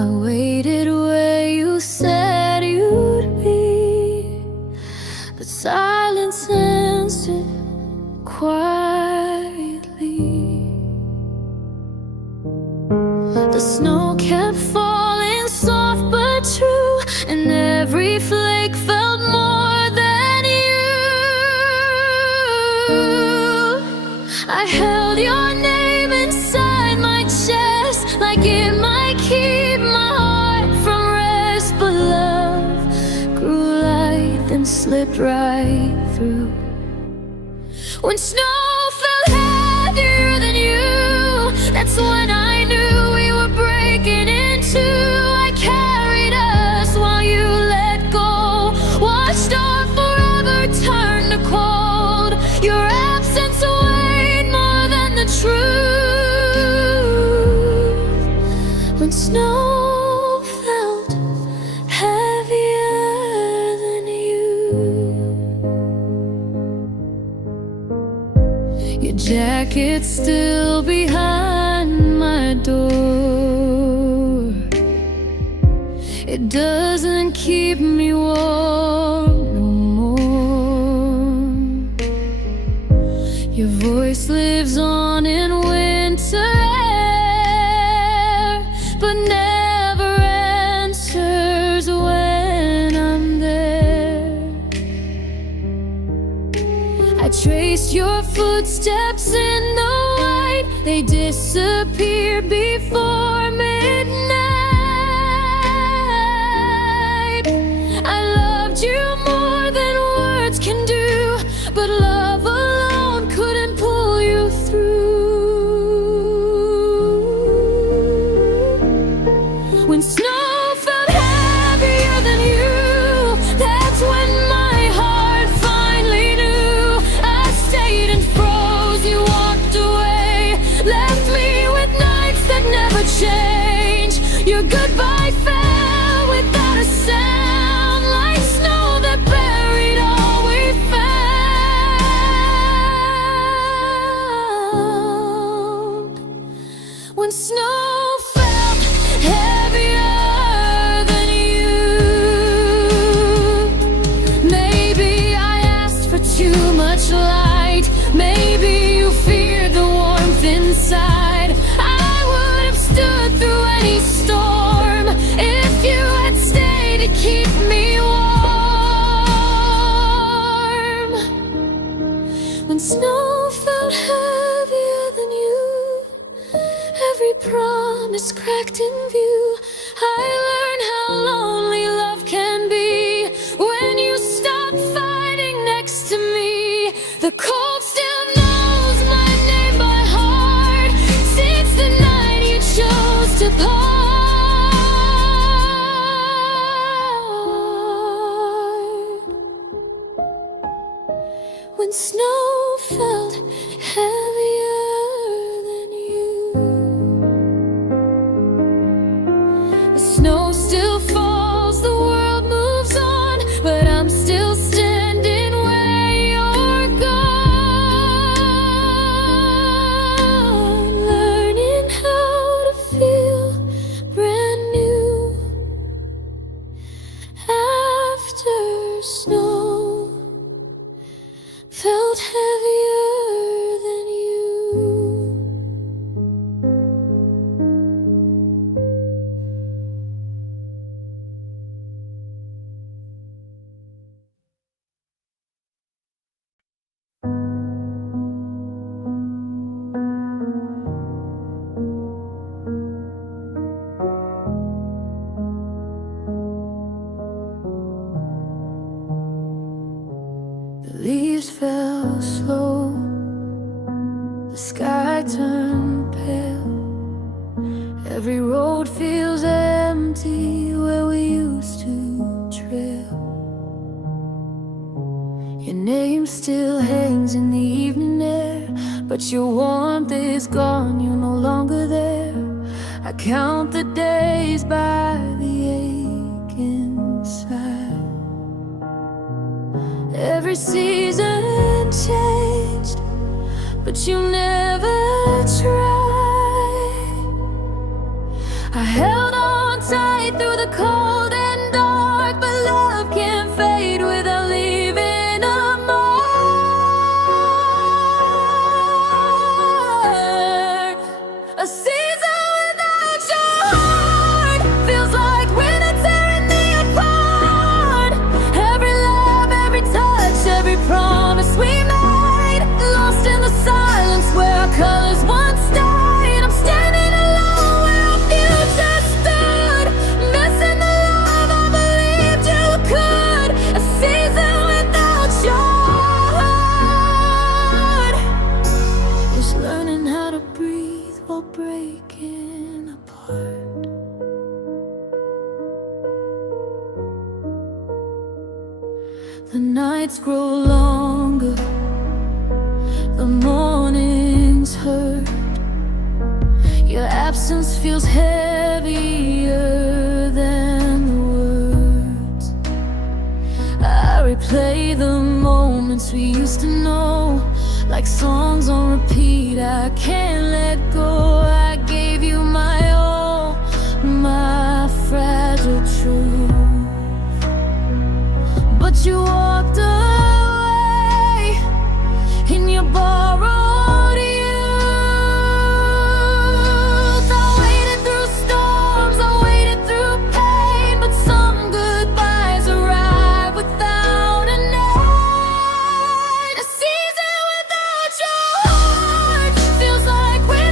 I waited where you said you'd be, but silence answered quietly. The snow kept falling soft but true, and every flake felt more than I held your name inside my chest, like it might keep my heart from rest. But love grew light, then slipped right through. When snow fell heavier than you, that's when I knew we were breaking in two. I carried us while you let go, watched our forever turn to cold. Your absence weighed more than the truth. When snow felt heavier than you, your jacket's still behind my door. It doesn't keep me warm no more. Your voice lives on in winter air, but never answers when I'm there. I traced your footsteps in the white, they disappear before midnight. I loved you more than words can do, but love alone couldn't pull you through. When snow felt heavier than you, that's when my heart finally knew. I stayed and froze, you walked away, left me with nights that never change. Your goodbye fell without a sound, like snow that buried all we found. When snow felt heavier than you, maybe I asked for too much light, maybe you feared the warmth inside. I would have stood through any storm if you had stayed to keep me warm. When snow felt heavier than you, every promise cracked in view, I learned how lonely love can be when you stop fighting next to me. The cold still knows my name by heart since the night you chose to part. When snow felt heavier than you. The snow still falls, the world moves on, but I'm still standing where you're gone, learning how to feel brand new after snow felt heavier than you. The leaves fell slow, the sky turned pale. Every road feels empty where we used to trail. Your name still hangs in the evening air, but your warmth is gone, you're no longer there. I count the days by the ache inside. Every season changed, but you never tried. I held on tight through the cold and dark, but love can't fade without leaving a mark. A season without your heart feels like winter tearing me apart. Every love, every touch, every promise we made, lost in the silence where our colors once stayed. I'm standing alone where our future stood, missing the love I believed you could. A season without your heart, just learning how to breathe while breaking apart. The nights grow longer, the mornings hurt. Your absence feels heavier than the words. I replay the moments we used to know, like songs on repeat. I can't let go. I gave you my all, my fragile truth, but you walked away in your borrowed youth. I waited through storms, I waited through pain, but some goodbyes arrive without a name. A season without your heart feels like we're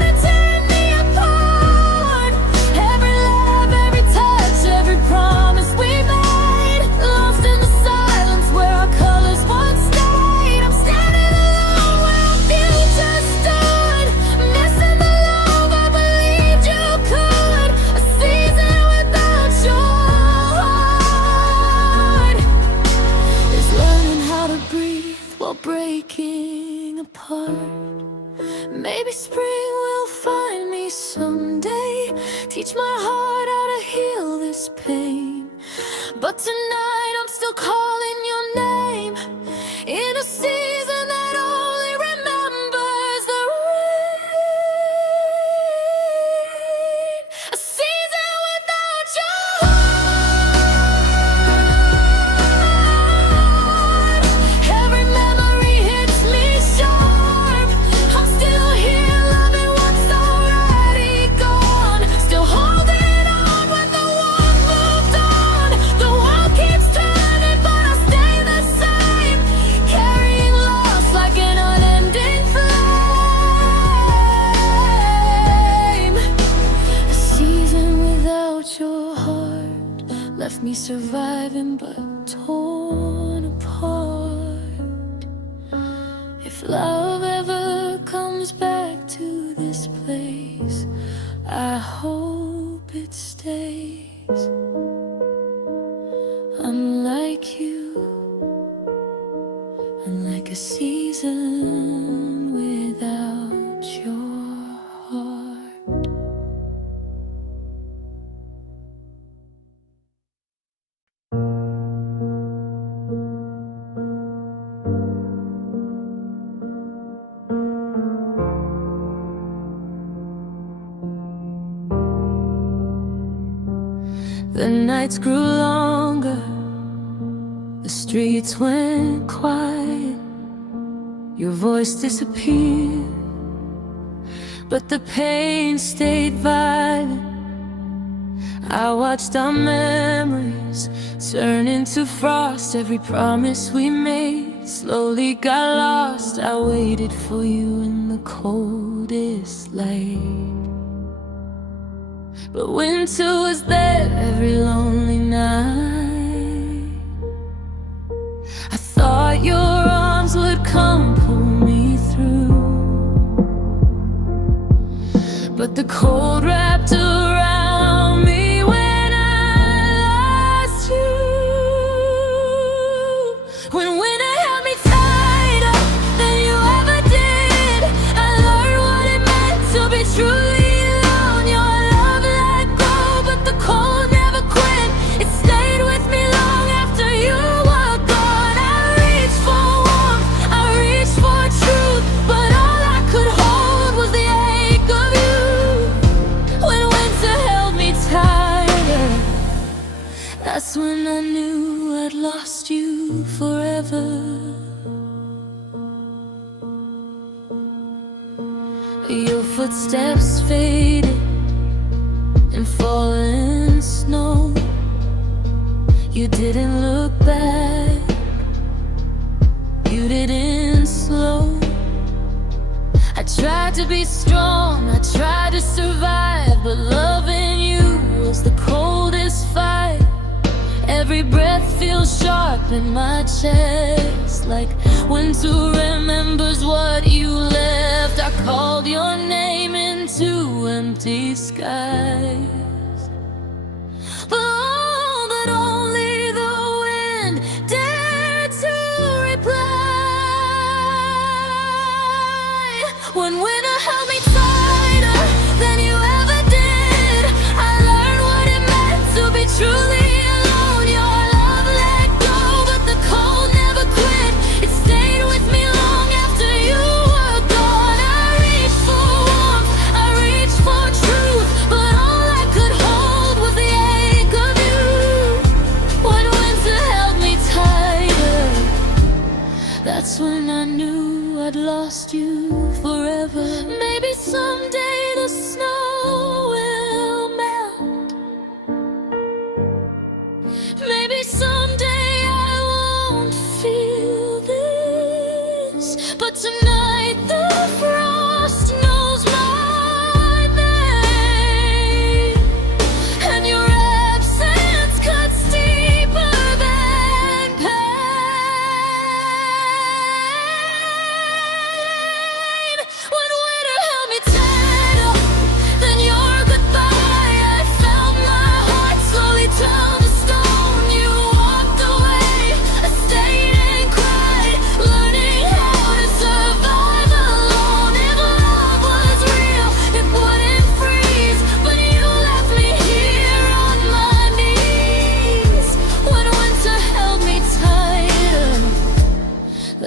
heart. Maybe spring will find me someday, teach my heart how to heal this pain. But tonight I'm still calling your name, in a season that only remembers the rain. A season without your heart. Every memory hits me sharp. I'm still here loving what's already gone, still holding on when the one moved on. The world keeps turning but I stay the same, carrying loss like an unending flame. A season without your heart left me surviving but torn apart. If love ever comes back to this place, I hope it stays. Unlike you, unlike a season without your heart. The nights grew longer, the streets went quiet, your voice disappeared, but the pain stayed violent. I watched our memories turn into frost. Every promise we made slowly got lost. I waited for you in the coldest light, but winter was there every lonely night. I thought your arms would come pull me through, but the cold wrapped around me when I lost you. When winter held me tighter than you ever did, I learned what it meant to be truly alone. Your love let go, but the cold never quit. It stayed with me long after you were gone. I reached for warmth, I reached for truth, but all I could hold was the ache of you. When winter held me tighter, that's when I knew I'd lost you forever. Your footsteps faded in falling snow. You didn't look back, you didn't slow. I tried to be strong, I tried to survive, but loving you was the coldest fight. Every breath feels sharp in my chest, like winter remembers what you left. I called your name into empty skies, but only the wind dared to reply. When winter held me tighter than you ever did, I learned what it meant to be truly alone. Your love let go, but the cold never quit. It stayed with me long after you were gone. I reached for warmth, I reached for truth, but all I could hold was the ache of you. When winter held me tighter, that's when I knew I'd lost you forever. Maybe someday the snow will melt, maybe someday I won't feel this, but tonight the frost knows my name, and your absence cuts deeper than pain. When winter held me tighter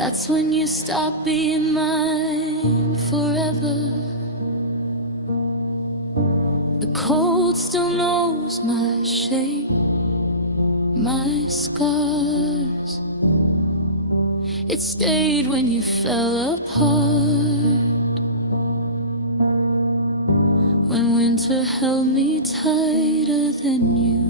That's when you stop being mine forever. The cold still knows my shape, my scars. It stayed when you fell apart, when winter held me tighter than you.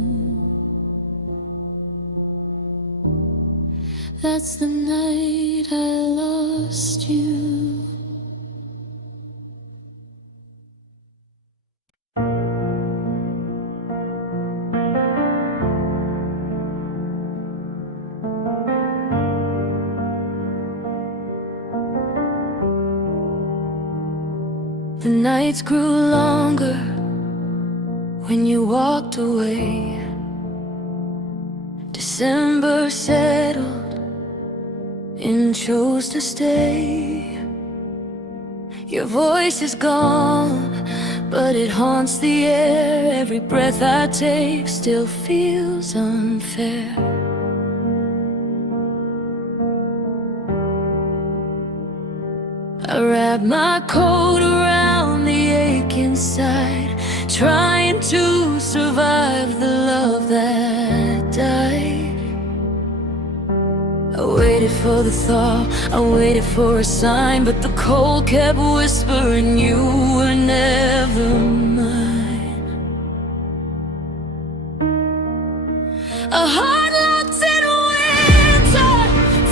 That's the night I lost you. The nights grew longer when you walked away. December settled and chose to stay. Your voice is gone, but it haunts the air. Every breath I take still feels unfair. I wrap my coat around the ache inside, trying to survive the love that died. I waited for the thaw, I waited for a sign, but the cold kept whispering you were never mine. A heart locked in winter,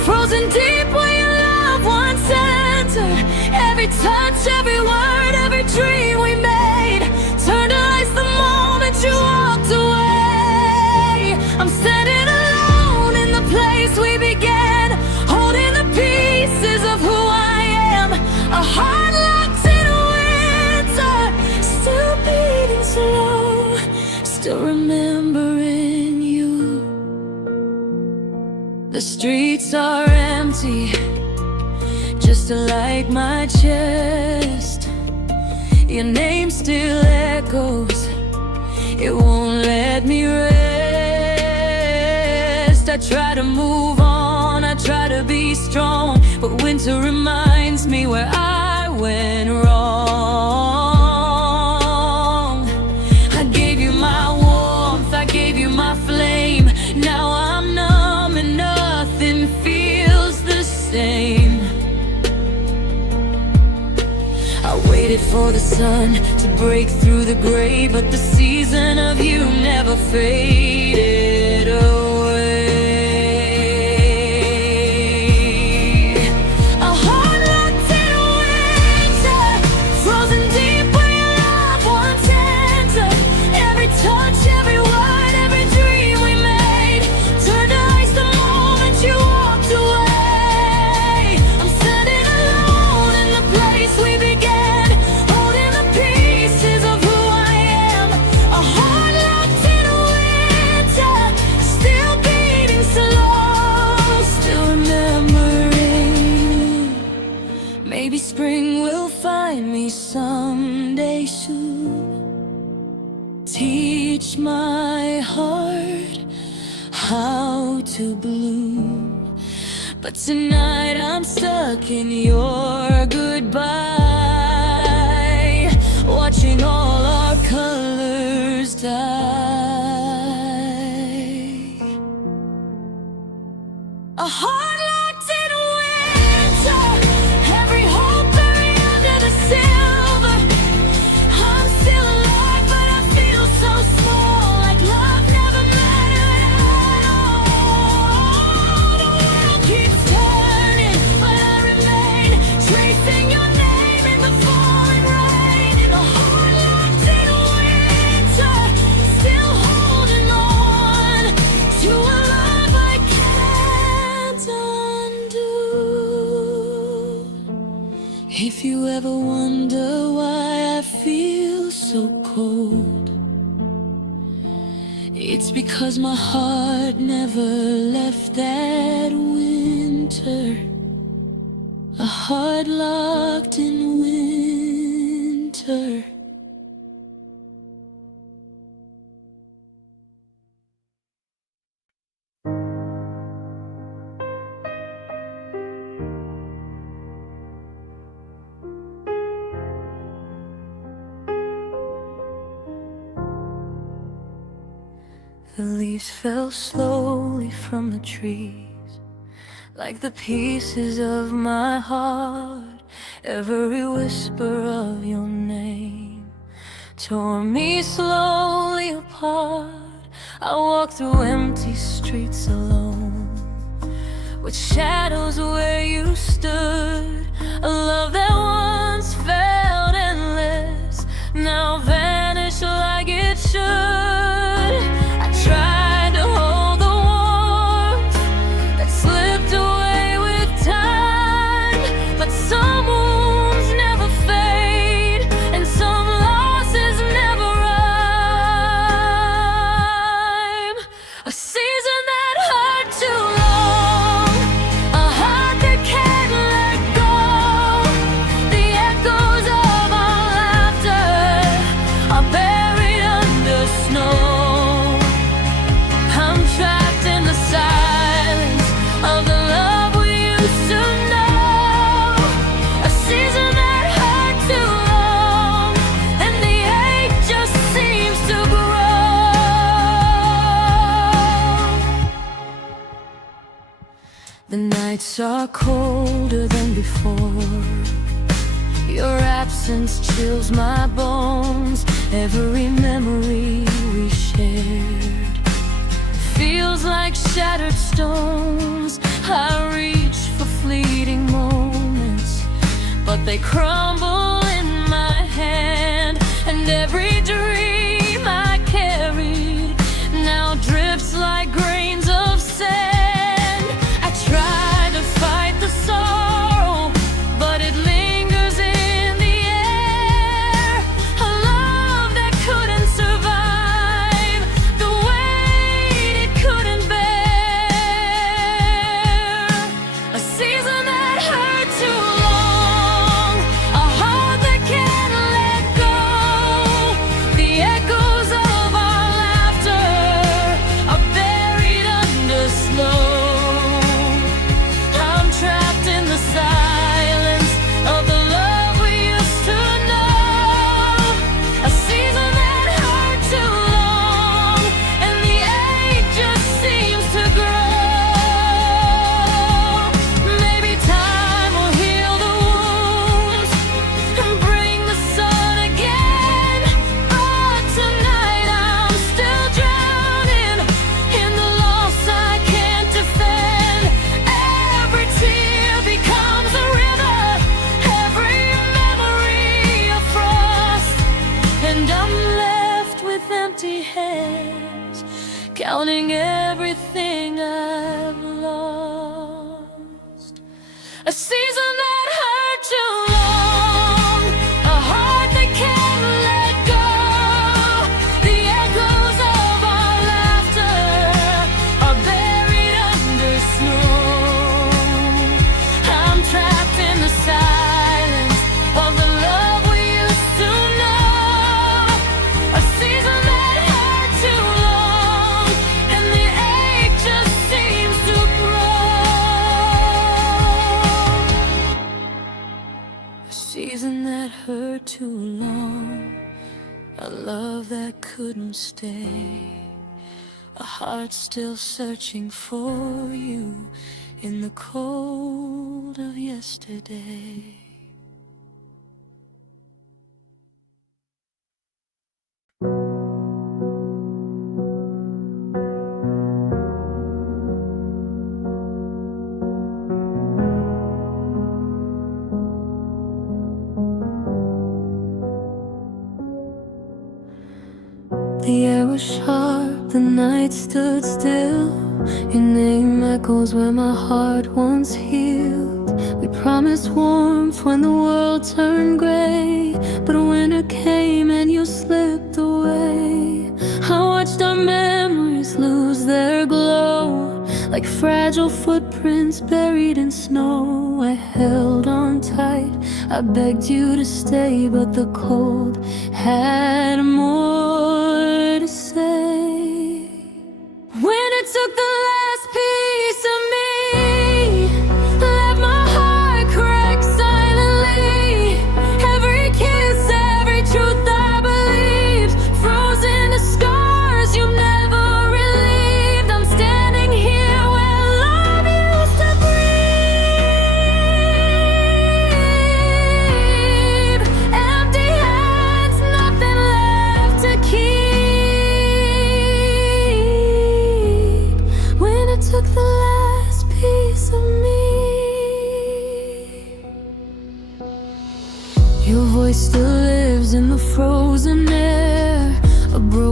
frozen deep where your love once entered. Every touch, every word, every dream we made turned to ice the moment you walked away. I'm standing alone in the place we began, holding the pieces of who I am. A heart locked in winter, still beating slow, still remembering you. The streets are empty, just to light my chest. Your name still echoes, it won't let me rest. I try to move on, I try to be strong, but winter reminds me where I went wrong. I gave you my warmth, I gave you my flame. Now I'm numb and nothing feels the same. I waited for the sun to break through the gray, but the season of you never faded away. A heart locked in winter, frozen deep where your love once entered. Every touch, every word, every dream we made turned to ice the moment you walked away. I'm standing alone in the place we began, holding the pieces of who I am. A heart locked in winter, still beating slow, still remembering you. Maybe spring will find me someday soon, teach my heart how to bloom. But tonight I'm stuck in your goodbye, watching all our colors die. A heart locked in winter, every hope buried under the silver. I'm still alive, but I feel so small, like love never mattered at all. The world keeps turning, but I remain, tracing your name in the falling rain. A heart locked in winter, still holding on to a love I can't undo. If you ever wonder why I feel so cold, it's because my heart never left that winter. A heart locked in winter. The leaves fell slowly from the trees, like the pieces of my heart. Every whisper of your name tore me slowly apart. I walk through empty streets alone, with shadows where you stood. A love that once felt endless now vanished like it should. I tried to hold the warmth that slipped away with time, but some wounds never fade, and some losses never rhyme. A season that hurt too long, a heart that can't let go. The echoes of our laughter are buried under snow. I'm trapped in the silence of the love we used to know. A season that hurt too long, and the ache just seems to grow. The nights are colder than before. Your absence chills my bones. Every memory we shared feels like shattered stones. I reach for fleeting moments, but they crumble in my hand. And every dream I carried now drifts like grains of sand. I try to fight the sorrow, but it lingers in the air. A love that couldn't survive the weight it couldn't bear. A season that hurt too long, a heart that can't let go. The echoes of our laughter are buried under snow. I'm trapped in the silence of the love we used to know. A season that hurt too long, and the ache just seems to grow. Maybe time will heal the wounds and bring the sun again. But tonight I'm still drowning in the loss I can't defend. Every tear becomes a river, every memory a frost, and I'm left with empty hands, counting everything I've lost. A season that hurt too long, a heart that can't let go. The echoes of our laughter are buried under snow. I'm trapped in the silence of the love we used to know. A season that hurt too long, and the ache just seems to grow. A season that hurt too long, a love that couldn't stay, a heart still searching for you in the cold of yesterday. The air was sharp, the night stood still. Your name echoes where my heart once healed. We promised warmth when the world turned gray, but winter came and you slipped away. I watched our memories lose their glow, like fragile footprints buried in snow. I held on tight, I begged you to stay, but the cold had more to say. When it took the last piece of me, left my heart crack silently. Every kiss, every truth I believed, frozen to scars you never released.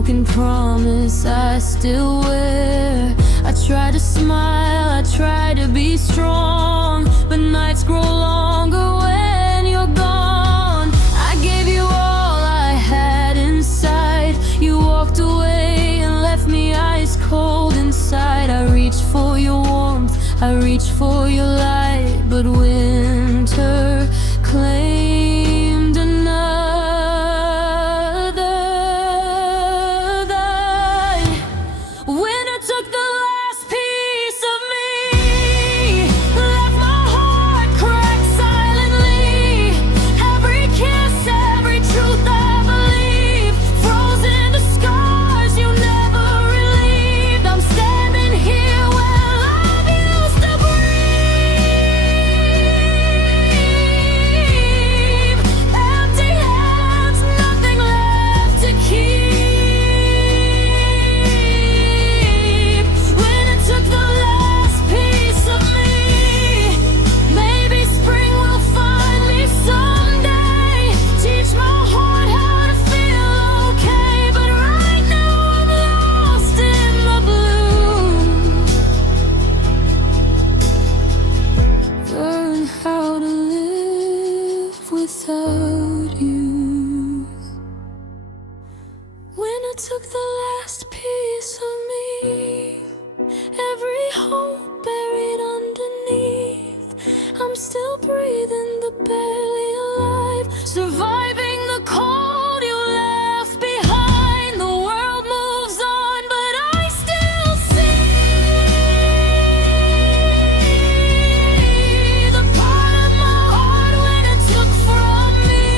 broken promise I still wear. I try to smile, I try to be strong, but nights grow longer when you're gone. I gave you all I had inside. You walked away and left me ice cold inside. I reached for your warmth, I reached for your light, but winter claimed another night. Winter took the last piece of me, left my heart cracked silently. Every kiss, every truth I believe, frozen to scars you never relieved. I'm standing here where love used to breathe. Empty hands, nothing left to keep. When it took the last piece of me, maybe spring will find me someday. Teach my heart how to feel okay, but right now I'm lost in the blue. Learn how to live without you. When I took the last piece of me, every hope buried underneath, I'm still breathing, but barely alive, surviving the cold you left behind. The world moves on, but I still see the part of my heart when it took from me.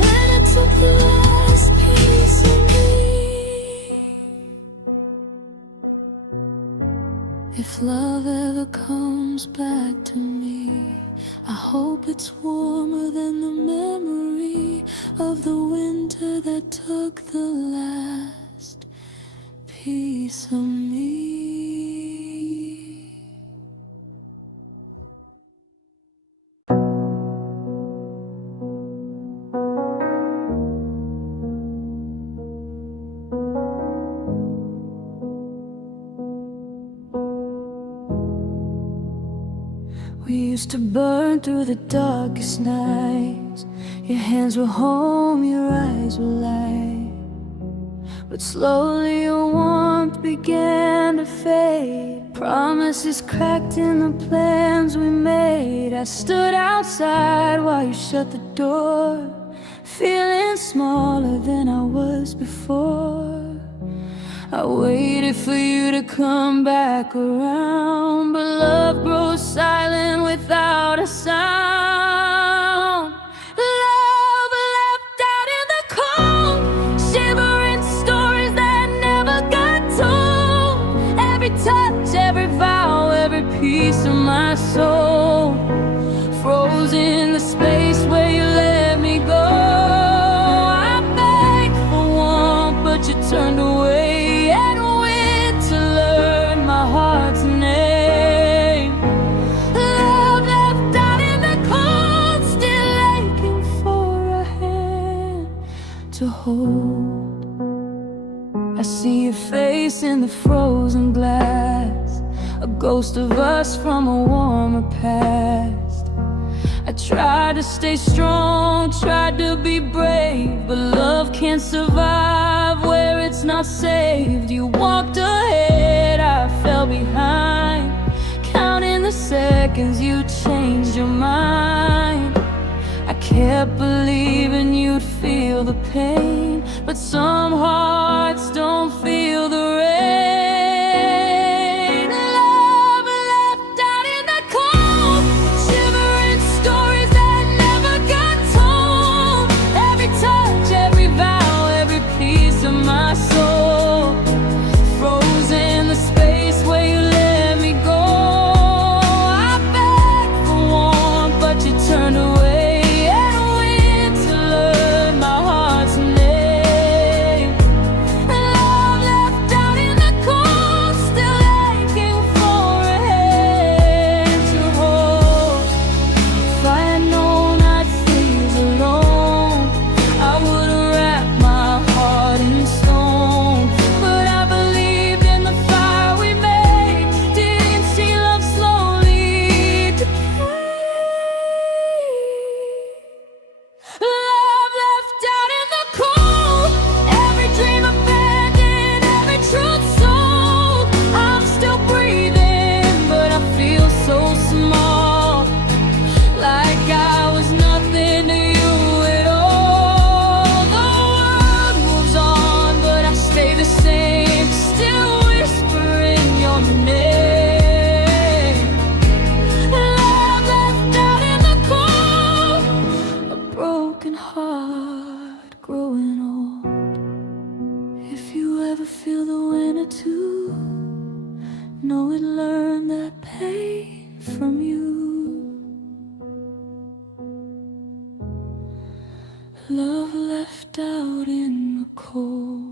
When it took the last piece of me. If love ever comes back to me, I hope it's warmer than the memory of the winter that took the last piece of me. We used to burn through the darkest nights. Your hands were home, your eyes were light. But slowly your warmth began to fade. Promises cracked in the plans we made. I stood outside while you shut the door, feeling smaller than I was before. I waited for you to come back around, but love grows silent without a sound. Love left out in the cold, shivering stories that never got told. Every touch, every vow, every piece of my soul froze in the space where you let me go. I begged for warmth, but you turned away. To hold, I see your face in the frozen glass, a ghost of us from a warmer past. I tried to stay strong, tried to be brave, but love can't survive where it's not saved. You walked ahead, I fell behind, counting the seconds you changed your mind. I kept believing you'd feel the pain, but some hearts don't feel the rain. Love left out in the cold, shivering stories that never got told. Every touch, every vow, every piece of my soul froze in the space where you let me go. I begged for warmth, but you turned away. Love know it learned that pain from you. Love left out in the cold.